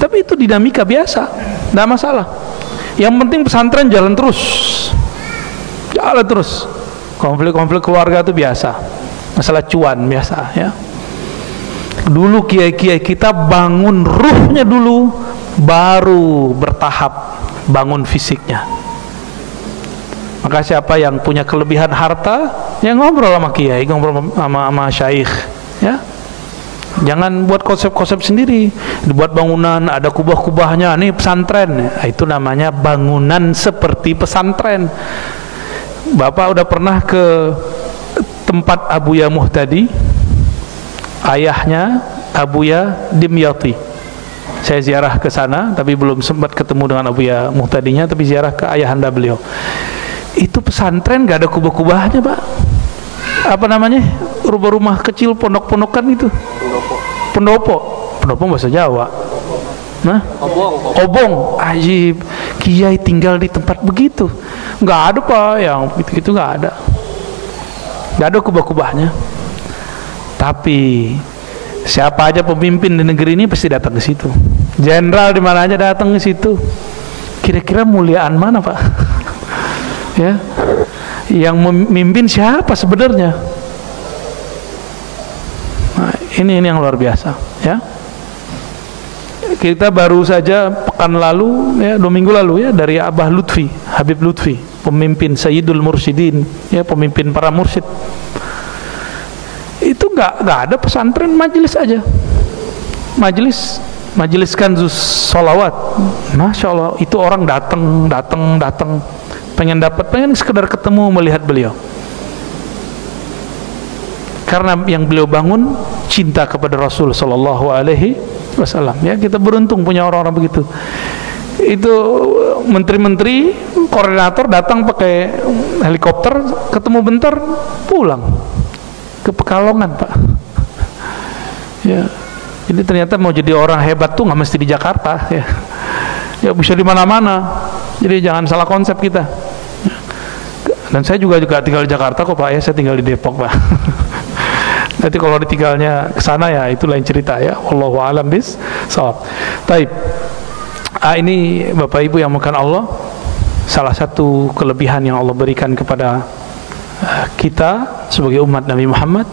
Tapi itu dinamika biasa, nggak masalah. Yang penting pesantren jalan terus, konflik-konflik keluarga itu biasa, masalah cuan biasa, ya. Dulu kiai-kiai kita bangun ruhnya dulu, baru bertahap bangun fisiknya. Maka siapa yang punya kelebihan harta, ya ngobrol sama kiai, ngobrol sama syaikh, ya. Jangan buat konsep-konsep sendiri. Dibuat bangunan, ada kubah-kubahnya, nih pesantren. Nah, itu namanya bangunan seperti pesantren. Bapak udah pernah ke tempat Abuya Muhtadi? Ayahnya Abuya Dimyati. Saya ziarah ke sana, tapi belum sempat ketemu dengan Abuya Muhtadinya, tapi ziarah ke ayahanda beliau. Itu pesantren gak ada kubah-kubahnya Pak. Apa namanya, rumah-rumah kecil, pondok-pondokan itu, pendopo bahasa Jawa. Nah, obong, ajib. Kiai tinggal di tempat begitu, nggak ada Pak, yang gitu nggak ada, nggak ada kubah-kubahnya. Tapi siapa aja pemimpin di negeri ini pasti datang ke situ. Jenderal di mana aja datang ke situ. Kira-kira muliaan mana Pak? Ya, yang memimpin siapa sebenarnya? Nah, ini yang luar biasa, ya. Kita baru saja pekan lalu, ya, 2 minggu lalu, ya, dari Abah Lutfi, Habib Lutfi, pemimpin Sayyidul Mursyidin, ya, pemimpin para mursyid. Itu nggak ada pesantren, majelis aja, majelis kanzus sholawat. Masya Allah, itu orang datang, pengen sekedar ketemu, melihat beliau, karena yang beliau bangun cinta kepada Rasul Sallallahu Alaihi Wasallam. Ya, kita beruntung punya orang-orang begitu. Itu menteri-menteri, koordinator datang pakai helikopter, ketemu bentar, pulang ke Pekalongan Pak. Ya, jadi ternyata mau jadi orang hebat tuh nggak mesti di Jakarta, ya. Ya bisa di mana-mana. Jadi jangan salah konsep kita. Dan saya juga tinggal di Jakarta kok Pak, ya, saya tinggal di Depok Pak. Nanti kalau ditinggalnya ke sana, ya itu lain cerita, ya. Wallahu a'lam bishawab. Taib. Ini Bapak Ibu yang makan Allah, salah satu kelebihan yang Allah berikan kepada kita sebagai umat Nabi Muhammad,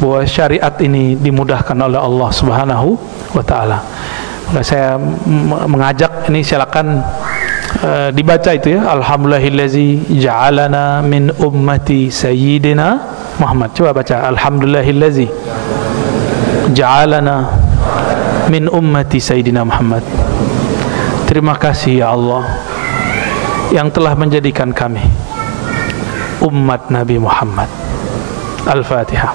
bahwa syariat ini dimudahkan oleh Allah Subhanahu wa taala. Saya mengajak ini, silakan dibaca itu, ya. Alhamdulillahillazi ja'alana min ummati sayyidina Muhammad. Coba baca, alhamdulillahillazi ja'alana min ummati Sayyidina Muhammad. Terima kasih ya Allah yang telah menjadikan kami umat Nabi Muhammad. Al-Fatihah.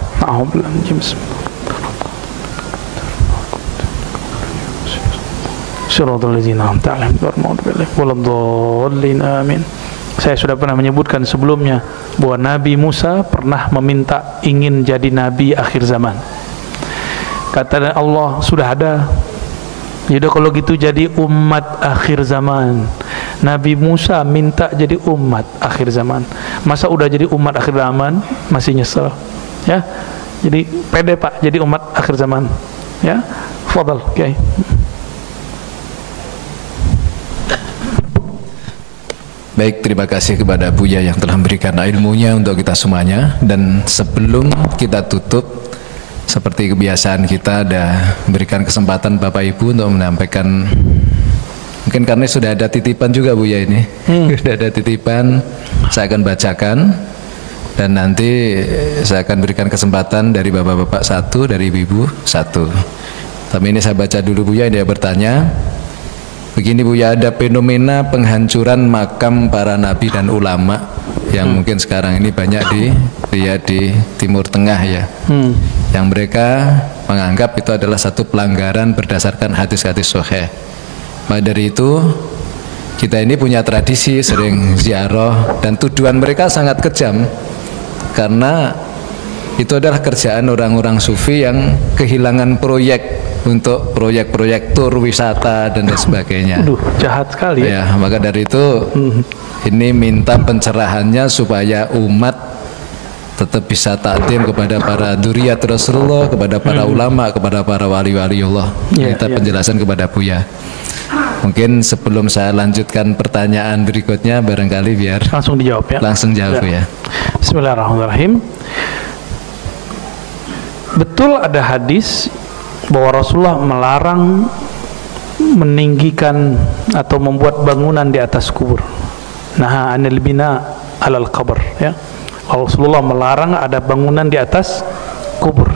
Amin. Saya sudah pernah menyebutkan sebelumnya bahwa Nabi Musa pernah meminta ingin jadi nabi akhir zaman. Kata Allah, sudah ada. Jadi kalau gitu jadi umat akhir zaman. Nabi Musa minta jadi umat akhir zaman. Masa udah jadi umat akhir zaman masih nyesel? Ya. Jadi pede Pak jadi umat akhir zaman. Ya. Fadal, Kiai. Baik, terima kasih kepada Buya yang telah memberikan ilmunya untuk kita semuanya. Dan sebelum kita tutup, seperti kebiasaan kita ada berikan kesempatan Bapak Ibu untuk menyampaikan, mungkin karena sudah ada titipan juga Buya ini. Sudah ada titipan, saya akan bacakan. Dan nanti saya akan berikan kesempatan dari Bapak-Bapak satu, dari Ibu satu. Tapi ini saya baca dulu Buya, dia bertanya. Begini Buya, ada fenomena penghancuran makam para nabi dan ulama yang mungkin sekarang ini banyak dilihat di Timur Tengah ya. Yang mereka menganggap itu adalah satu pelanggaran berdasarkan hadis-hadis sahih. Maka dari itu kita ini punya tradisi sering ziarah, dan tujuan mereka sangat kejam karena itu adalah kerjaan orang-orang sufi yang kehilangan proyek untuk proyek-proyek tur wisata dan lain sebagainya. Jahat sekali ya. Ya, maka dari itu ini minta pencerahannya supaya umat tetap bisa takdim kepada para dzurriyyat Rasulullah, kepada para ulama, kepada para wali-wali Allah. Minta penjelasan kepada Buya. Mungkin sebelum saya lanjutkan pertanyaan berikutnya, barangkali biar langsung dijawab ya. Langsung jawab ya. Bismillahirrahmanirrahim. Betul ada hadis bahwa Rasulullah melarang meninggikan atau membuat bangunan di atas kubur. Nah, anil bina alal qabr ya. Rasulullah melarang ada bangunan di atas kubur.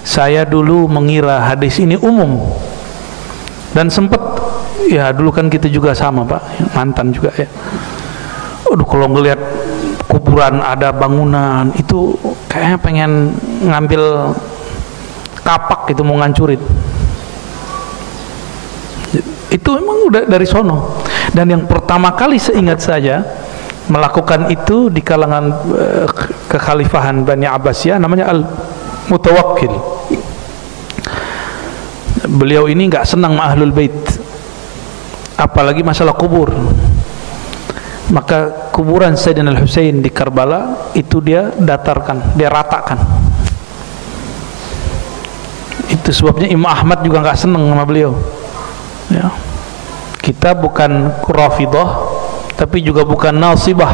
Saya dulu mengira hadis ini umum. Dan sempat ya dulu kan kita juga sama Pak, mantan juga ya. Aduh, kalau ngelihat kuburan ada bangunan itu kayaknya pengen ngambil kapak itu mau ngancurin. Itu memang udah dari sono. Dan yang pertama kali seingat saya melakukan itu di kalangan kekhalifahan Bani Abbasiyah namanya Al-Mutawakkil. Beliau ini nggak senang sama Ahlul Bait, apalagi masalah kubur. Maka kuburan Sayyidina Al-Husain di Karbala itu dia datarkan, dia ratakan. Itu sebabnya Imam Ahmad juga nggak senang sama beliau ya. Kita bukan Rafidah tapi juga bukan Nasibah.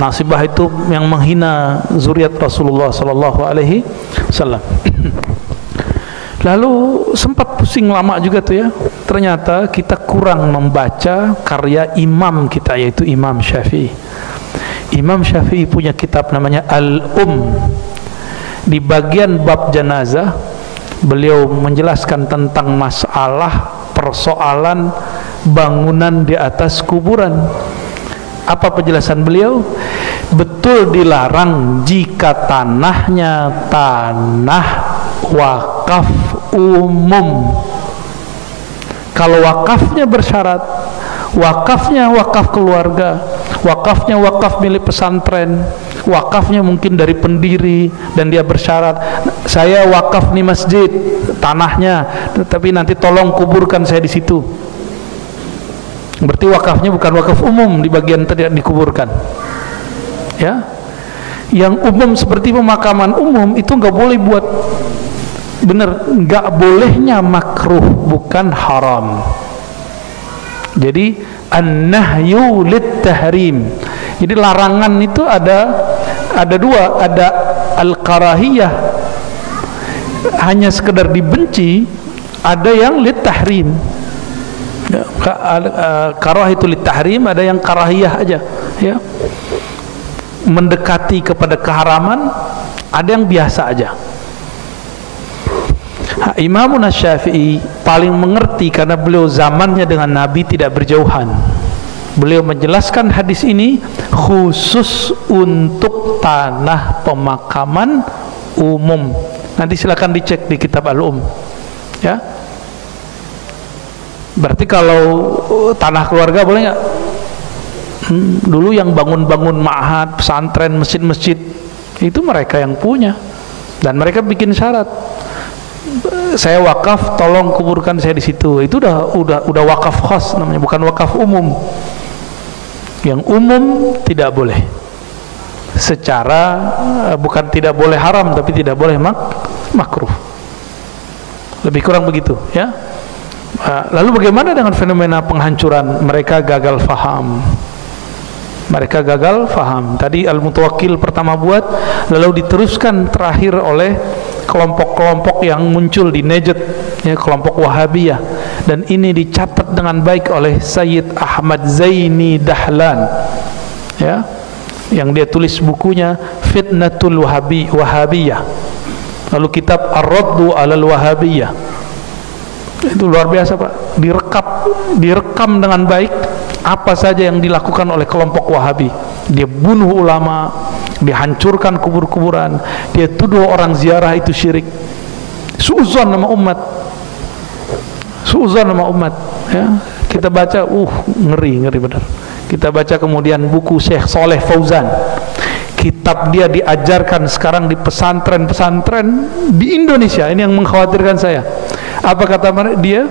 Nasibah itu yang menghina zuriat Rasulullah sallallahu alaihi wasallam. Lalu sempat pusing lama juga tuh ya. Ternyata kita kurang membaca karya imam kita, yaitu Imam Syafi'i. Imam Syafi'i punya kitab namanya Di bagian bab jenazah beliau menjelaskan tentang masalah persoalan bangunan di atas kuburan. Apa penjelasan beliau? Betul dilarang jika tanahnya tanah wakaf umum. Kalau wakafnya bersyarat, wakafnya wakaf keluarga, wakafnya wakaf milik pesantren, wakafnya mungkin dari pendiri dan dia bersyarat, saya wakaf nih masjid tanahnya, tapi nanti tolong kuburkan saya di situ. Berarti wakafnya bukan wakaf umum di bagian tidak dikuburkan. Ya, yang umum seperti pemakaman umum itu nggak boleh buat. Bener, nggak bolehnya makruh, bukan haram. Jadi an-nahyu lit-tahrim. Jadi larangan itu ada dua, ada al-karahiyah hanya sekedar dibenci, ada yang lit-tahrim. Karah itu lit-tahrim, ada yang karahiyah aja ya. Mendekati kepada keharaman, ada yang biasa aja. Imam Syafi'i paling mengerti karena beliau zamannya dengan Nabi tidak berjauhan. Beliau menjelaskan hadis ini khusus untuk tanah pemakaman umum. Nanti silakan dicek di kitab Al-Um, ya. Berarti kalau tanah keluarga boleh nggak? Dulu yang bangun-bangun ma'had, pesantren, masjid-masjid itu mereka yang punya, dan mereka bikin syarat, saya wakaf, tolong kuburkan saya di situ. Itu udah wakaf khas namanya, bukan wakaf umum. Yang umum tidak boleh. Secara bukan tidak boleh haram, tapi tidak boleh makruh. Lebih kurang begitu, ya. Lalu bagaimana dengan fenomena penghancuran? Mereka gagal faham. Mereka gagal faham. Tadi Al-Mutawakkil pertama buat, lalu diteruskan terakhir oleh kelompok-kelompok yang muncul di Najd, ya, kelompok Wahabiyah, dan ini dicatat dengan baik oleh Sayyid Ahmad Zaini Dahlan, ya, yang dia tulis bukunya Fitnatul Wahabiyah, lalu kitab Ar-Raddu 'alal Wahabiyah. Itu luar biasa, Pak. Direkam dengan baik apa saja yang dilakukan oleh kelompok Wahabi. Dia bunuh ulama, dihancurkan kubur-kuburan, dia tuduh orang ziarah itu syirik, suuzon nama umat, suuzon nama umat, ya. Kita baca, ngeri benar. Kita baca kemudian buku Syekh Saleh Fauzan, kitab dia diajarkan sekarang di pesantren-pesantren di Indonesia. Ini yang mengkhawatirkan saya. Apa kata dia?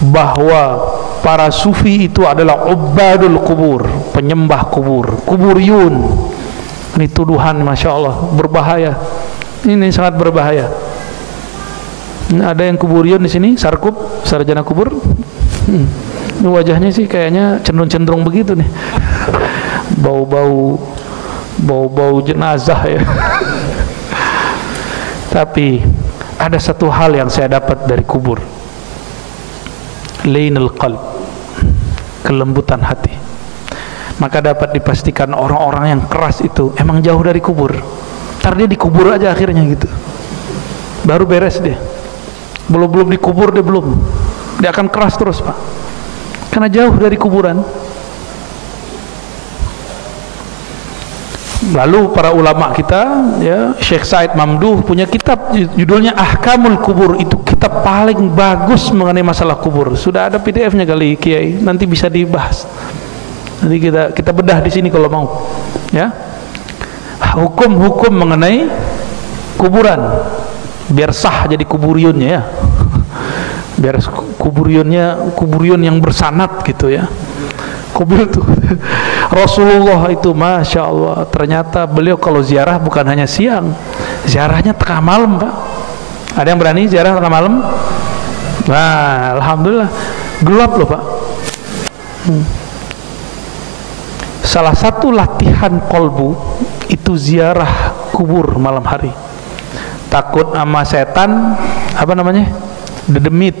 Bahwa para sufi itu adalah ubadul kubur, penyembah kubur, kuburiyun. Ini tuduhan, masya Allah, berbahaya. Ini sangat berbahaya. Ada yang kuburiyun di sini, sarkup, sarjana kubur. Ini wajahnya sih kayaknya cenderung begitu nih. Bau jenazah, ya. Tapi ada satu hal yang saya dapat dari kubur, lainul qalb, kelembutan hati. Maka dapat dipastikan orang-orang yang keras itu emang jauh dari kubur. Ntar dia dikubur aja akhirnya gitu, baru beres dia. Belum dikubur dia akan keras terus, Pak, karena jauh dari kuburan. Lalu para ulama kita, ya, Syekh Said Mamduh punya kitab judulnya Ahkamul Kubur. Itu kitab paling bagus mengenai masalah kubur. Sudah ada PDF-nya kali, Kiai, nanti bisa dibahas. Nanti kita bedah di sini kalau mau, ya. Hukum-hukum mengenai kuburan biar sah jadi kuburiyunnya, ya. Biar kuburiyun yang bersanad gitu, ya. Kubur itu Rasulullah itu, masya Allah, ternyata beliau kalau ziarah bukan hanya siang, ziarahnya tengah malam, Pak. Ada yang berani ziarah tengah malam? Nah, alhamdulillah, gelap loh, Pak. Salah satu latihan kolbu itu ziarah kubur malam hari. Takut sama setan, apa namanya, dedemit,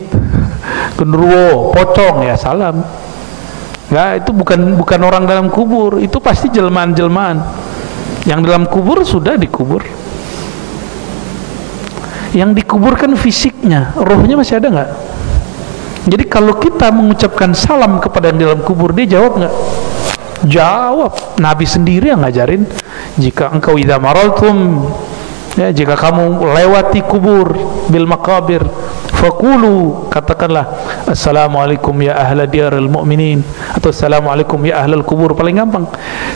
genderuwo, pocong, ya salam. Nggak, itu bukan orang dalam kubur, itu pasti jelmaan-jelmaan. Yang dalam kubur sudah dikubur. Yang dikuburkan fisiknya, rohnya masih ada nggak? Jadi kalau kita mengucapkan salam kepada yang dalam kubur, dia jawab nggak? Jawab. Nabi sendiri yang ngajarin, jika engkau idza maraltum, ya, jika kamu lewati kubur, bil maqabir, faqulu, katakanlah assalamualaikum ya ahla diyaril mu'minin, atau assalamualaikum ya ahlal kubur. Paling gampang,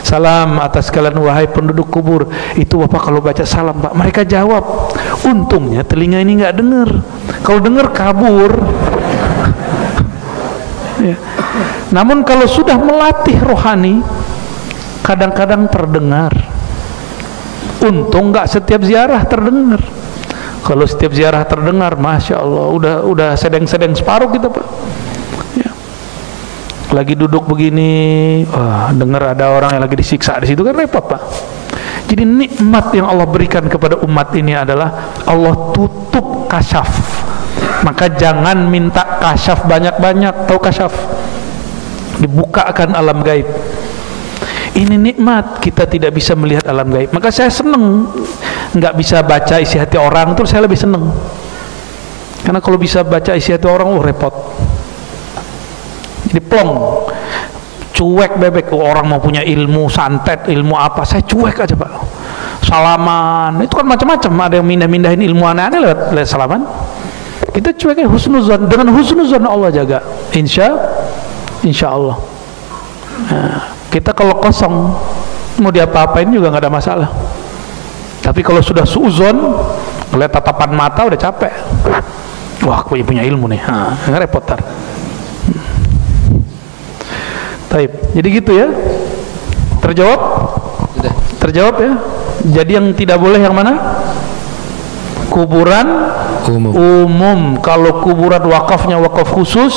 salam atas kalian wahai penduduk kubur. Itu Bapak kalau baca salam, Pak, mereka jawab. Untungnya telinga ini nggak dengar. Kalau dengar kabur, ya. Namun kalau sudah melatih rohani, kadang-kadang terdengar. Untung nggak setiap ziarah terdengar. Kalau setiap ziarah terdengar, masya Allah, udah sedeng-sedeng separuh kita, Pak. Ya. Lagi duduk begini, dengar ada orang yang lagi disiksa di situ, kan repot, Pak. Jadi nikmat yang Allah berikan kepada umat ini adalah Allah tutup kasyaf. Maka jangan minta kasyaf banyak-banyak. Tahu kasyaf? Dibukakan alam gaib. Ini nikmat, kita tidak bisa melihat alam gaib. Maka saya senang nggak bisa baca isi hati orang, terus saya lebih senang. Karena kalau bisa baca isi hati orang, repot. Jadi plong, cuek bebek. Orang mau punya ilmu santet, ilmu apa, saya cuek aja Pak. Salaman, itu kan macam-macam. Ada yang mindah-mindahin ilmu aneh-aneh lewat salaman. Kita cuek aja, husnuzan. Dengan husnuzan Allah jaga. Insya Allah. Nah, kita kalau kosong, mau diapa-apain juga nggak ada masalah. Tapi kalau sudah suuzon, ngeliat tatapan mata udah capek. Wah, aku punya ilmu nih, repot tar. Taib. Jadi gitu ya. Terjawab? Sudah. Terjawab ya. Jadi yang tidak boleh yang mana? Kuburan umum. Kalau kuburan wakafnya wakaf khusus,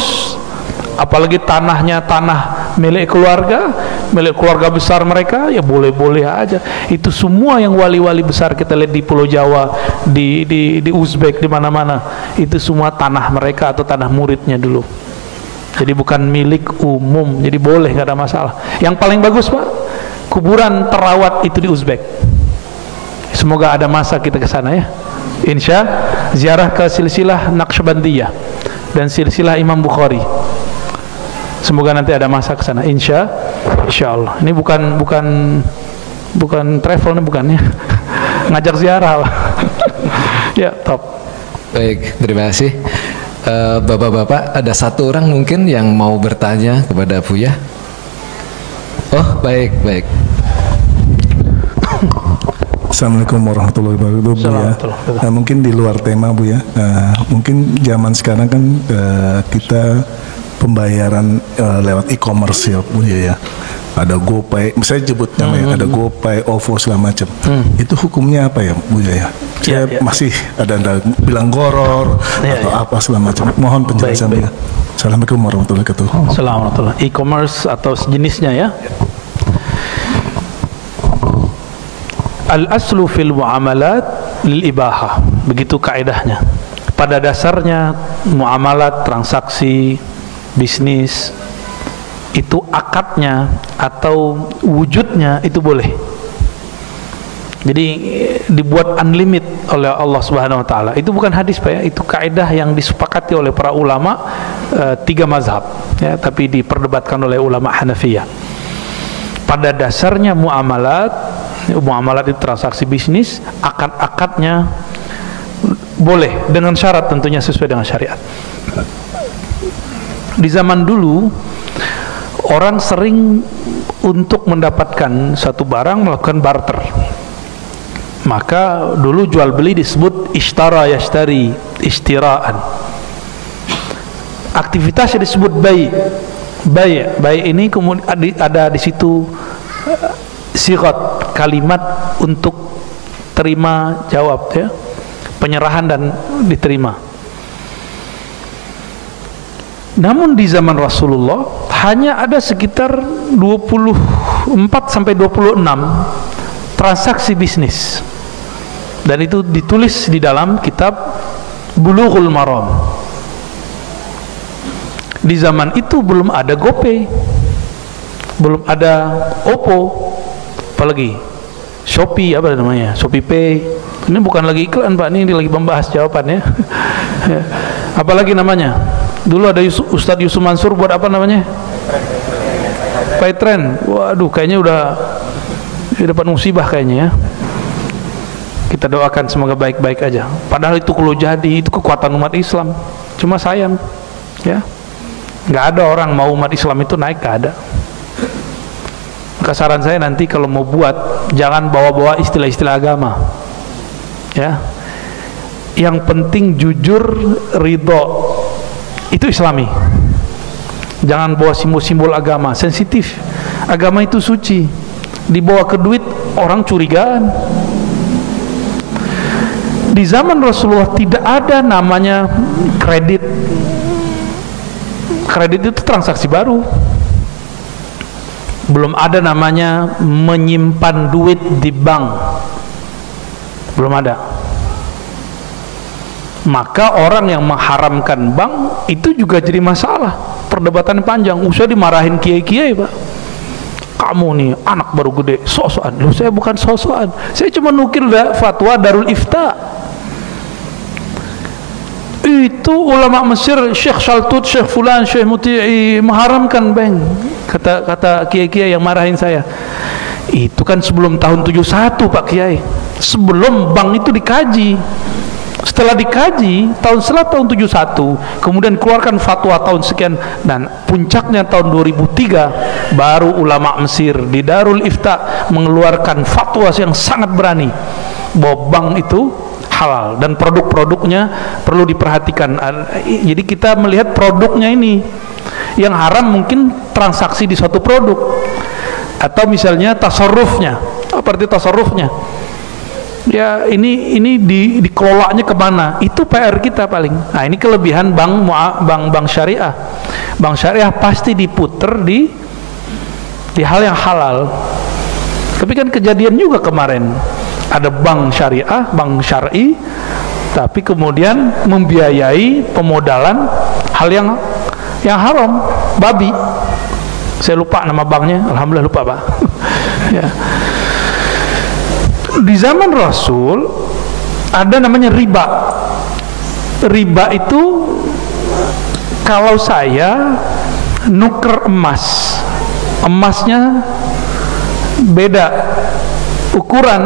apalagi tanahnya tanah milik keluarga besar mereka, ya boleh-boleh aja. Itu semua yang wali-wali besar kita lihat di Pulau Jawa, di Uzbek, di mana-mana, itu semua tanah mereka atau tanah muridnya dulu. Jadi bukan milik umum, jadi boleh, nggak ada masalah. Yang paling bagus Pak, kuburan terawat itu di Uzbek. Semoga ada masa kita ke sana ya. Insya ziarah ke silsilah Naqsyabandiyah dan silsilah Imam Bukhari. Semoga nanti ada masa ke sana. Insya Allah. Ini bukan travel, ini bukan ya. Ngajak ziarah. Ya, top. Baik, terima kasih. Bapak-bapak, ada satu orang mungkin yang mau bertanya kepada Buya. Oh, baik. Assalamualaikum warahmatullahi wabarakatuh, Bu ya. Mungkin di luar tema Bu ya. Mungkin zaman sekarang kan kita pembayaran lewat e-commerce ya Bu ya. Ada GoPay, misalnya sebut namanya, ada GoPay, OVO segala macam. Itu hukumnya apa ya Bu ya? Saya masih ada bilang goror atau apa segala macam. Mohon penjelasan Bu ya. Assalamualaikum warahmatullahi wabarakatuh. Assalamualaikum. E-commerce atau sejenisnya ya. Al-aslu fil muamalat lil ibahah. Begitu kaidahnya. Pada dasarnya muamalat, transaksi, bisnis itu akadnya atau wujudnya itu boleh. Jadi dibuat unlimit oleh Allah Subhanahu wa taala. Itu bukan hadis Pak ya, itu kaidah yang disepakati oleh para ulama 3 mazhab ya, tapi diperdebatkan oleh ulama Hanafiyah. Pada dasarnya muamalat itu transaksi bisnis, akad-akadnya boleh dengan syarat tentunya sesuai dengan syariat. Di zaman dulu orang sering untuk mendapatkan satu barang melakukan barter. Maka dulu jual beli disebut ishtara yashtari, istiraan. Aktivitasnya disebut bai'. Bai' ini kemudian ada di situ sigat, kalimat untuk terima jawab ya. Penyerahan dan diterima. Namun di zaman Rasulullah hanya ada sekitar 24 sampai 26 transaksi bisnis. Dan itu ditulis di dalam kitab Bulughul Maram. Di zaman itu belum ada GoPay, belum ada OPPO, apalagi Shopee, apa namanya, Shopee Pay. Ini bukan lagi iklan Pak, ini lagi membahas jawabannya. Apalagi namanya, dulu ada Ustadz Yusuf Mansur buat apa namanya, Paytrend. Waduh, kayaknya udah dapat musibah kayaknya ya. Kita doakan semoga baik-baik aja. Padahal itu kalau jadi, itu kekuatan umat Islam. Cuma sayang ya, nggak ada orang mau umat Islam itu naik, nggak ada. Maka saran saya nanti kalau mau buat, jangan bawa-bawa istilah-istilah agama ya. Yang penting jujur, ridho, itu Islami. Jangan bawa simbol-simbol agama, sensitif. Agama itu suci. Dibawa ke duit, orang curigaan. Di zaman Rasulullah tidak ada namanya kredit. Kredit itu transaksi baru. Belum ada namanya menyimpan duit di bank. Belum ada. Maka orang yang mengharamkan bank itu juga jadi masalah. Perdebatan panjang. Usah dimarahin kiai-kiai Pak. Kamu nih anak baru gede, sok-sokan. Loh, saya bukan sok-sokan. Saya cuma nukil fatwa Darul Ifta. Itu ulama Mesir, Syekh Shaltut, Syekh Fulan, Syekh Muti'i mengharamkan bank. Kata kiai-kiai yang marahin saya. Itu kan sebelum tahun 71 Pak Kiai. Sebelum bank itu dikaji. Setelah dikaji, setelah tahun 71, kemudian keluarkan fatwa tahun sekian, dan puncaknya tahun 2003 baru ulama Mesir di Darul Ifta mengeluarkan fatwa yang sangat berani bahwa bank itu halal dan produk-produknya perlu diperhatikan. Jadi kita melihat produknya ini. Yang haram mungkin transaksi di suatu produk, atau misalnya tasarrufnya. Apa arti tasarrufnya? Ya ini dikelolanya kemana? Itu PR kita paling. Nah ini kelebihan bank syariah. Bank syariah pasti diputer di hal yang halal. Tapi kan kejadian juga kemarin. Ada bank syariah, bank syar'i, tapi kemudian membiayai pemodalan hal yang haram, babi. Saya lupa nama banknya, alhamdulillah lupa Pak. Ya. Di zaman Rasul ada namanya riba. Riba itu kalau saya nuker emas, emasnya beda ukuran,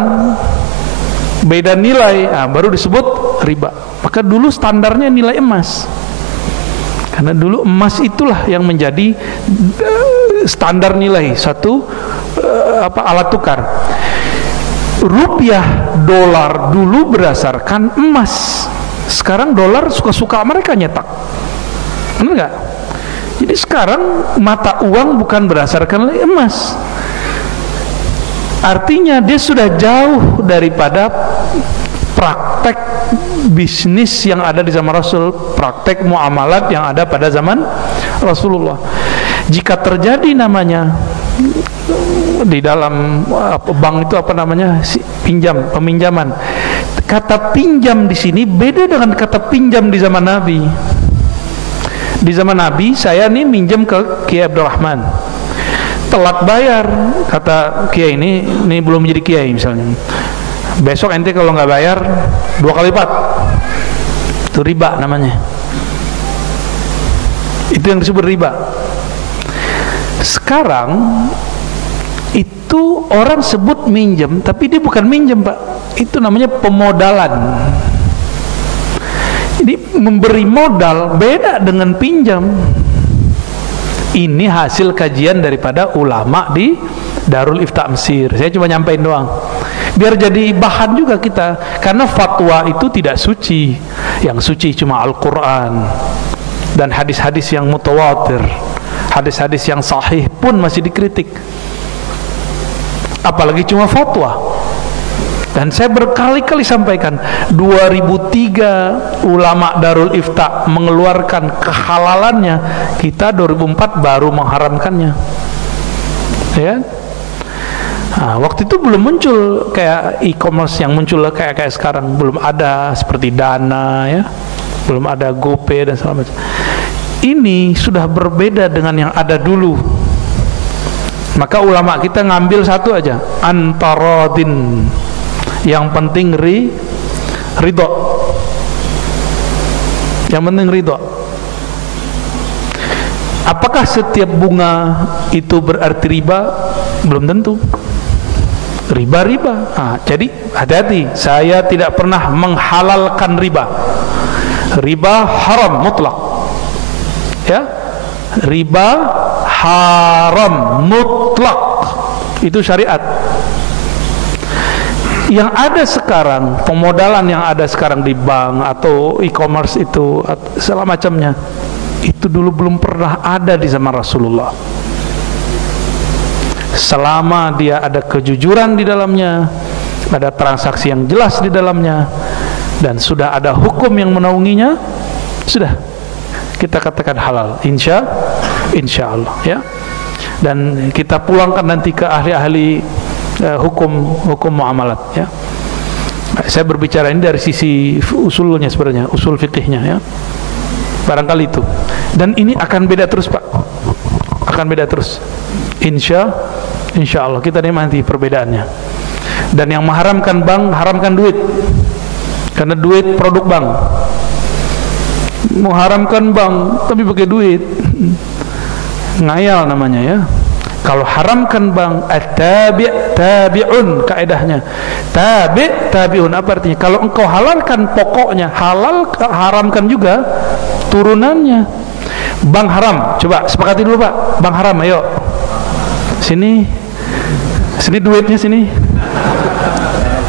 beda nilai, baru disebut riba. Maka dulu standarnya nilai emas, karena dulu emas itulah yang menjadi standar nilai satu alat tukar. Rupiah, dolar dulu berdasarkan emas. Sekarang dolar suka-suka mereka nyetak, benar nggak? Jadi sekarang mata uang bukan berdasarkan emas. Artinya dia sudah jauh daripada praktek bisnis yang ada di zaman Rasul, praktek muamalat yang ada pada zaman Rasulullah. Jika terjadi namanya di dalam bank itu apa namanya, peminjaman. Kata pinjam di sini beda dengan kata pinjam di zaman Nabi. Di zaman Nabi saya nih minjem ke Kiai Abdurrahman, telat bayar, kata kiai ini belum menjadi kiai misalnya, besok ente kalau nggak bayar 2 kali lipat, itu riba namanya. Itu yang disebut riba. Sekarang itu orang sebut minjem, tapi dia bukan minjem Pak, itu namanya pemodalan. Jadi memberi modal beda dengan pinjam. Ini hasil kajian daripada ulama di Darul Ifta Mesir. Saya cuma nyampein doang, biar jadi bahan juga kita, karena fatwa itu tidak suci. Yang suci cuma Al-Quran dan hadis-hadis yang mutawatir. Hadis-hadis yang sahih pun masih dikritik, apalagi cuma fatwa. Dan saya berkali-kali sampaikan, 2003 ulama Darul Ifta mengeluarkan kehalalannya, kita 2004 baru mengharamkannya. Ya. Nah, waktu itu belum muncul kayak e-commerce yang muncul kayak sekarang, belum ada seperti Dana ya, belum ada GoPay dan segala macam. Ini sudah berbeda dengan yang ada dulu. Maka ulama kita ngambil satu aja, antaradin. Yang penting ridho. Yang penting ridho. Apakah setiap bunga itu berarti riba? Belum tentu. Riba-riba. Jadi hati-hati. Saya tidak pernah menghalalkan riba. Riba haram mutlak. Ya, riba haram mutlak. Itu syariat. Yang ada sekarang, pemodalan yang ada sekarang di bank atau e-commerce itu segala macamnya, itu dulu belum pernah ada di zaman Rasulullah. Selama dia ada kejujuran di dalamnya, ada transaksi yang jelas di dalamnya, dan sudah ada hukum yang menaunginya, sudah kita katakan halal, insya Allah ya. Dan kita pulangkan nanti ke ahli-ahli hukum muamalat ya. Saya berbicara ini dari sisi usulnya sebenarnya, usul fikihnya ya. Barangkali itu. Dan ini akan beda terus Pak. Akan beda terus. Insya Allah kita nikmati perbedaannya. Dan yang mengharamkan bank, haramkan duit. Karena duit produk bank. mengharamkan bank tapi pakai duit, ngayal namanya ya. Kalau haramkan bank, tabi'un kaidahnya. Tabi'un apa artinya? Kalau engkau halalkan pokoknya, haramkan juga turunannya. Bank haram, coba sepakati dulu Pak. Bank haram, ayo. Sini duitnya sini.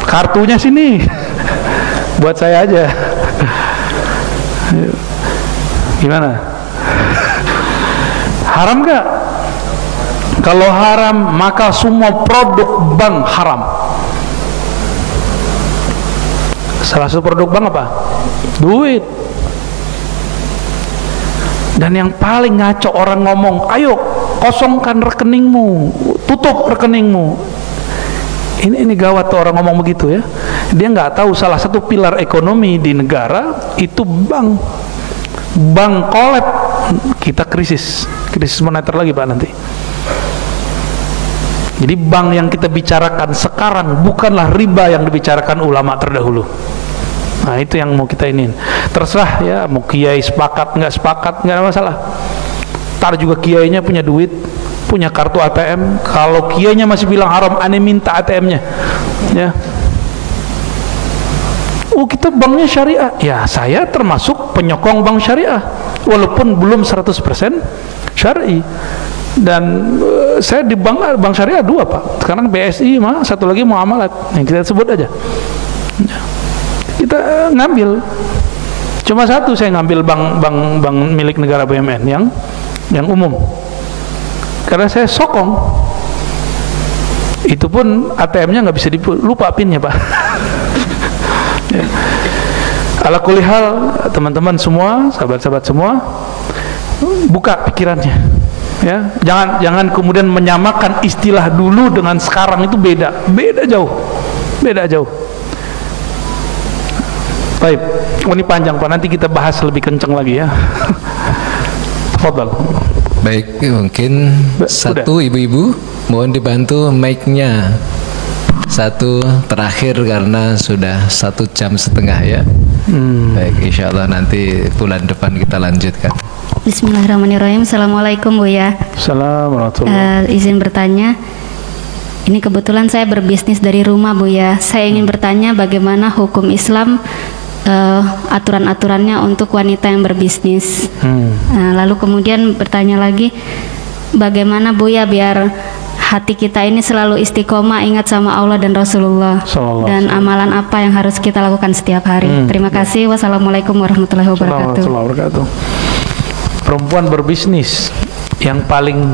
Kartunya sini. Buat saya aja. Gimana? Haram gak? Kalau haram, maka semua produk bank haram. Salah satu produk bank apa? Duit. Dan yang paling ngaco orang ngomong, ayo kosongkan rekeningmu, tutup rekeningmu. Ini gawat tuh orang ngomong begitu ya. Dia nggak tahu salah satu pilar ekonomi di negara itu bank. Bank kolab, kita krisis moneter lagi Pak nanti. Jadi bank yang kita bicarakan sekarang bukanlah riba yang dibicarakan ulama terdahulu. Nah itu yang mau kita iniin. Terserah ya, mau kiai sepakat nggak ada masalah. Tar juga kiainya punya duit, punya kartu ATM. Kalau kiainya masih bilang haram, aneh minta ATM-nya ya. Oh kita banknya syariah. Ya saya termasuk penyokong bank syariah walaupun belum 100% syar'i. Dan saya di bank syariah 2 Pak. Sekarang BSI mah, satu lagi muamalat yang kita sebut aja. Kita ngambil. Cuma satu saya ngambil bank milik negara BUMN yang umum. Karena saya sokong. Itu pun ATM-nya nggak bisa lupa PIN-nya Pak. Ya. Ala kulli hal teman-teman semua, sahabat-sahabat semua, buka pikirannya. Ya, jangan kemudian menyamakan istilah dulu dengan sekarang, itu beda jauh. Baik, ini panjang Pak, nanti kita bahas lebih kencang lagi ya. Tafadhal. Baik, mungkin satu ibu-ibu mohon dibantu mic-nya. Satu terakhir karena sudah 1,5 jam ya. Baik, insya Allah nanti bulan depan kita lanjutkan. Bismillahirrahmanirrahim. Assalamualaikum Buya. Assalamualaikum. Izin bertanya, ini kebetulan saya berbisnis dari rumah Buya. Saya ingin bertanya bagaimana hukum Islam, aturan-aturannya untuk wanita yang berbisnis. Lalu kemudian bertanya lagi, bagaimana Buya biar hati kita ini selalu istiqomah ingat sama Allah dan Rasulullah, dan amalan apa yang harus kita lakukan setiap hari. Terima kasih. Wassalamualaikum warahmatullahi wabarakatuh. Perempuan berbisnis yang paling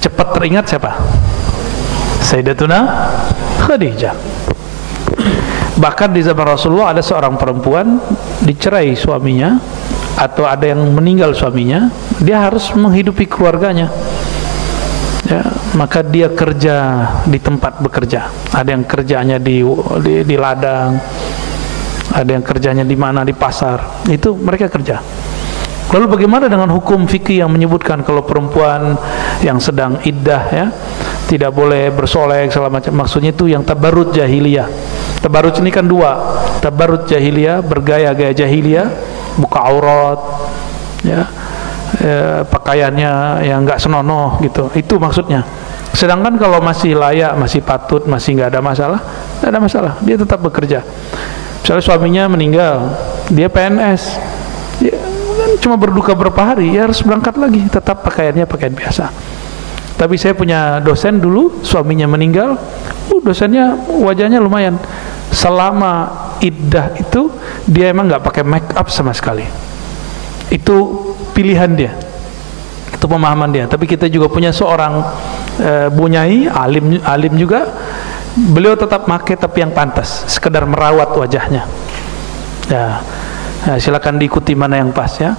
cepat teringat siapa? Sayyidatuna Khadijah. Bahkan di zaman Rasulullah ada seorang perempuan dicerai suaminya atau ada yang meninggal suaminya, dia harus menghidupi keluarganya. Ya, maka dia kerja di tempat bekerja. Ada yang kerjanya di ladang, ada yang kerjanya di mana, di pasar. Itu mereka kerja. Lalu bagaimana dengan hukum fikih yang menyebutkan kalau perempuan yang sedang iddah ya tidak boleh bersolek segala macam? Maksudnya itu yang tabarruj jahiliyah. Tabarruj ini kan 2, tabarruj jahiliyah, bergaya-gaya jahiliyah, buka aurat ya, pakaiannya yang enggak senonoh gitu. Itu maksudnya. Sedangkan kalau masih layak, masih patut, masih enggak ada masalah, enggak ada masalah. Dia tetap bekerja. Misalnya suaminya meninggal, dia PNS. Dia cuma berduka berapa hari, ya harus berangkat lagi, tetap pakaiannya pakaian biasa. Tapi saya punya dosen dulu, suaminya meninggal, dosennya wajahnya lumayan. Selama iddah itu dia emang nggak pakai make up sama sekali. Itu pilihan dia, itu pemahaman dia. Tapi kita juga punya seorang bunyai, alim juga, beliau tetap pakai tapi yang pantas, sekedar merawat wajahnya. Ya. Nah, silakan diikuti mana yang pas ya.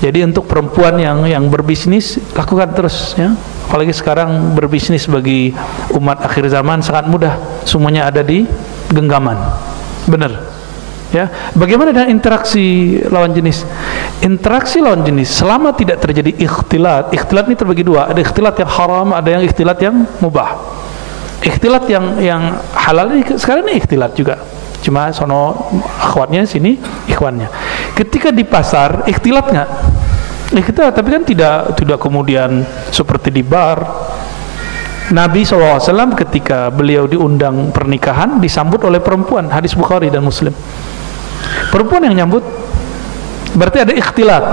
Jadi untuk perempuan yang berbisnis, lakukan terus ya. Apalagi sekarang berbisnis bagi umat akhir zaman sangat mudah, semuanya ada di genggaman. Benar ya. Bagaimana dengan interaksi lawan jenis? Interaksi lawan jenis selama tidak terjadi ikhtilat. Ikhtilat ini terbagi 2, ada ikhtilat yang haram, ada yang ikhtilat yang mubah. Ikhtilat yang halal ini sekarang ini ikhtilat juga, cuma sono akhwatnya, sini ikhwannya. Ketika di pasar, ikhtilat nggak? Ikhtilat, tapi kan tidak kemudian seperti di bar. Nabi SAW ketika beliau diundang pernikahan disambut oleh perempuan, hadis Bukhari dan Muslim. Perempuan yang nyambut, berarti ada ikhtilat.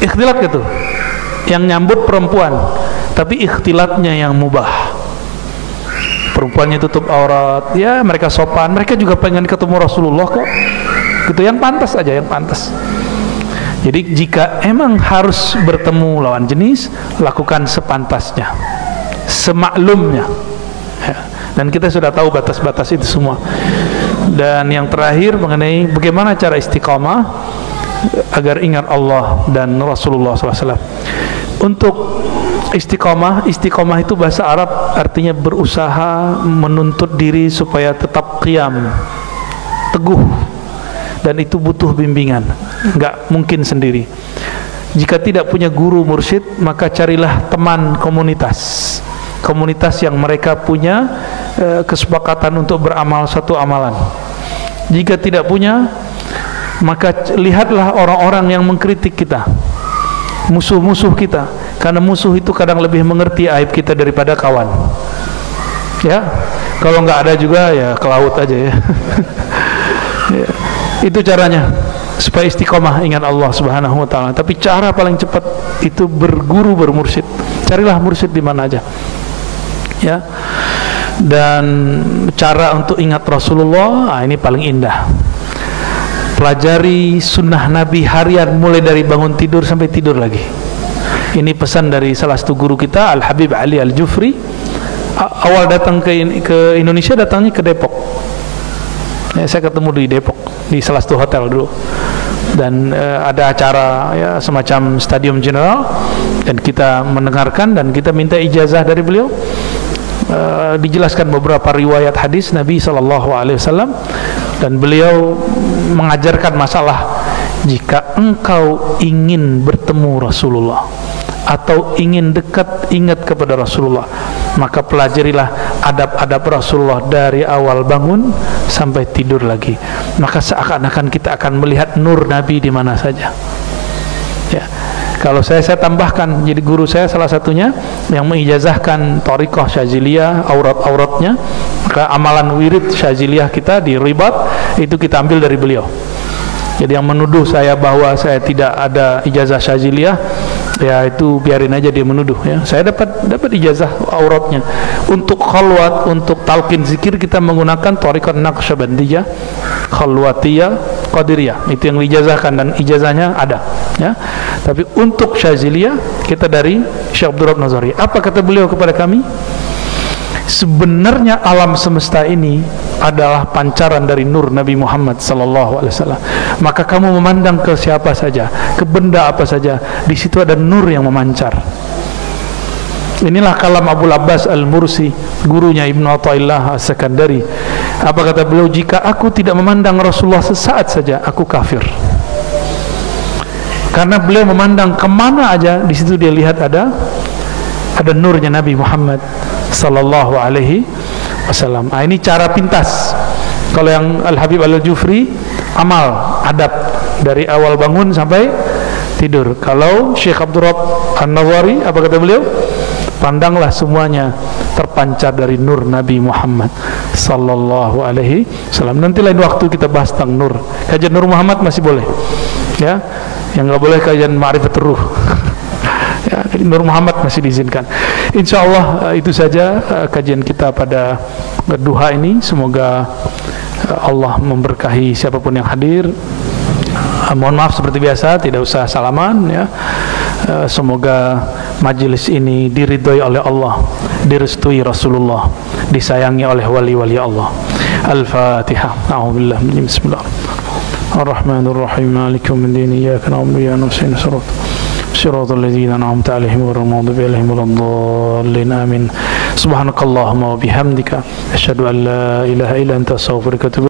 Ikhtilat gitu, yang nyambut perempuan, tapi ikhtilatnya yang mubah. Perempuannya tutup aurat, ya mereka sopan, mereka juga pengen ketemu Rasulullah kok. Gitu, yang pantas aja, yang pantas. Jadi jika emang harus bertemu lawan jenis, lakukan sepantasnya, semaklumnya. Ya. Dan kita sudah tahu batas-batas itu semua. Dan yang terakhir mengenai bagaimana cara istiqamah agar ingat Allah dan Rasulullah SAW. Untuk istiqamah itu bahasa Arab artinya berusaha menuntut diri supaya tetap qiyam, teguh, dan itu butuh bimbingan, nggak mungkin sendiri. Jika tidak punya guru mursyid, maka carilah teman komunitas yang mereka punya kesepakatan untuk beramal satu amalan. Jika tidak punya, maka lihatlah orang-orang yang mengkritik kita, musuh-musuh kita, karena musuh itu kadang lebih mengerti aib kita daripada kawan. Ya, kalau nggak ada juga ya ke laut aja ya. Ya, itu caranya supaya istiqomah ingat Allah Subhanahu wa taala. Tapi cara paling cepat itu berguru, bermursyid. Carilah mursyid di mana aja. Ya. Dan cara untuk ingat Rasulullah, ini paling indah. Pelajari sunnah Nabi harian mulai dari bangun tidur sampai tidur lagi. Ini pesan dari salah satu guru kita, Al-Habib Ali Al-Jufri. Awal datang ke Indonesia, datangnya ke Depok. Ya, saya ketemu di Depok, di salah satu hotel dulu. Dan ada acara ya, semacam Stadium General, dan kita mendengarkan dan kita minta ijazah dari beliau. Dijelaskan beberapa riwayat hadis Nabi SAW, dan beliau mengajarkan masalah jika engkau ingin bertemu Rasulullah atau ingin dekat ingat kepada Rasulullah, maka pelajarilah adab-adab Rasulullah dari awal bangun sampai tidur lagi. Maka seakan-akan kita akan melihat nur Nabi di mana saja. Ya. Kalau saya tambahkan, jadi guru saya salah satunya yang mengijazahkan Thariqah Syaziliyah, aurat-auratnya, maka amalan wirid Syaziliyah kita di Ribat itu kita ambil dari beliau. Jadi yang menuduh saya bahwa saya tidak ada ijazah Syaziliyah, ya itu biarin aja dia menuduh ya. Saya dapat ijazah auratnya. Untuk khalwat, untuk talqin zikir kita menggunakan Thariqah Naqsyabandiyah, Khalwatiyah, Qadiriyah. Itu yang diijazahkan dan ijazahnya ada ya. Tapi untuk Syaziliyah kita dari Syekh Abdul Rahab Nazari. Apa kata beliau kepada kami? Sebenarnya alam semesta ini adalah pancaran dari nur Nabi Muhammad SAW. Maka kamu memandang ke siapa saja, ke benda apa saja, di situ ada nur yang memancar. Inilah kalam Abu Abbas Al-Mursi, gurunya Ibnu Athaillah As-Sakandari. Apa kata beliau? Jika aku tidak memandang Rasulullah sesaat saja, aku kafir. Karena beliau memandang kemana aja, di situ dia lihat ada nurnya Nabi Muhammad sallallahu alaihi wasallam. Ini cara pintas. Kalau yang Al-Habib Al-Jufri, amal, adab dari awal bangun sampai tidur. Kalau Syekh Abdul Rahab An-Nawari, apa kata beliau? Pandanglah semuanya terpancar dari nur Nabi Muhammad sallallahu alaihi wasallam. Nanti lain waktu kita bahas tentang nur. Kajian Nur Muhammad masih boleh. Ya. Yang enggak boleh kajian Ma'rifatur Ruh. Ya, Nur Muhammad masih diizinkan. Insya Allah itu saja kajian kita pada duha ini. Semoga Allah memberkahi siapapun yang hadir. Mohon maaf seperti biasa, tidak usah salaman ya. Semoga majelis ini diridhoi oleh Allah, direstui Rasulullah, disayangi oleh wali-wali Allah. Al-Fatihah. A'udzubillah. Bismillahirrahmanirrahim. Ar-Rahmanir-Rahim. Maliki yaumiddin. Iyyaka na'budu wa iyyaka nasta'in. صراط الذين أنعمت عليهم غير المغضوب عليهم ولا الضالين آمين. سبحانك اللهم وبحمدك أشهد أن لا إله إلا أنت أستغفرك وأتوب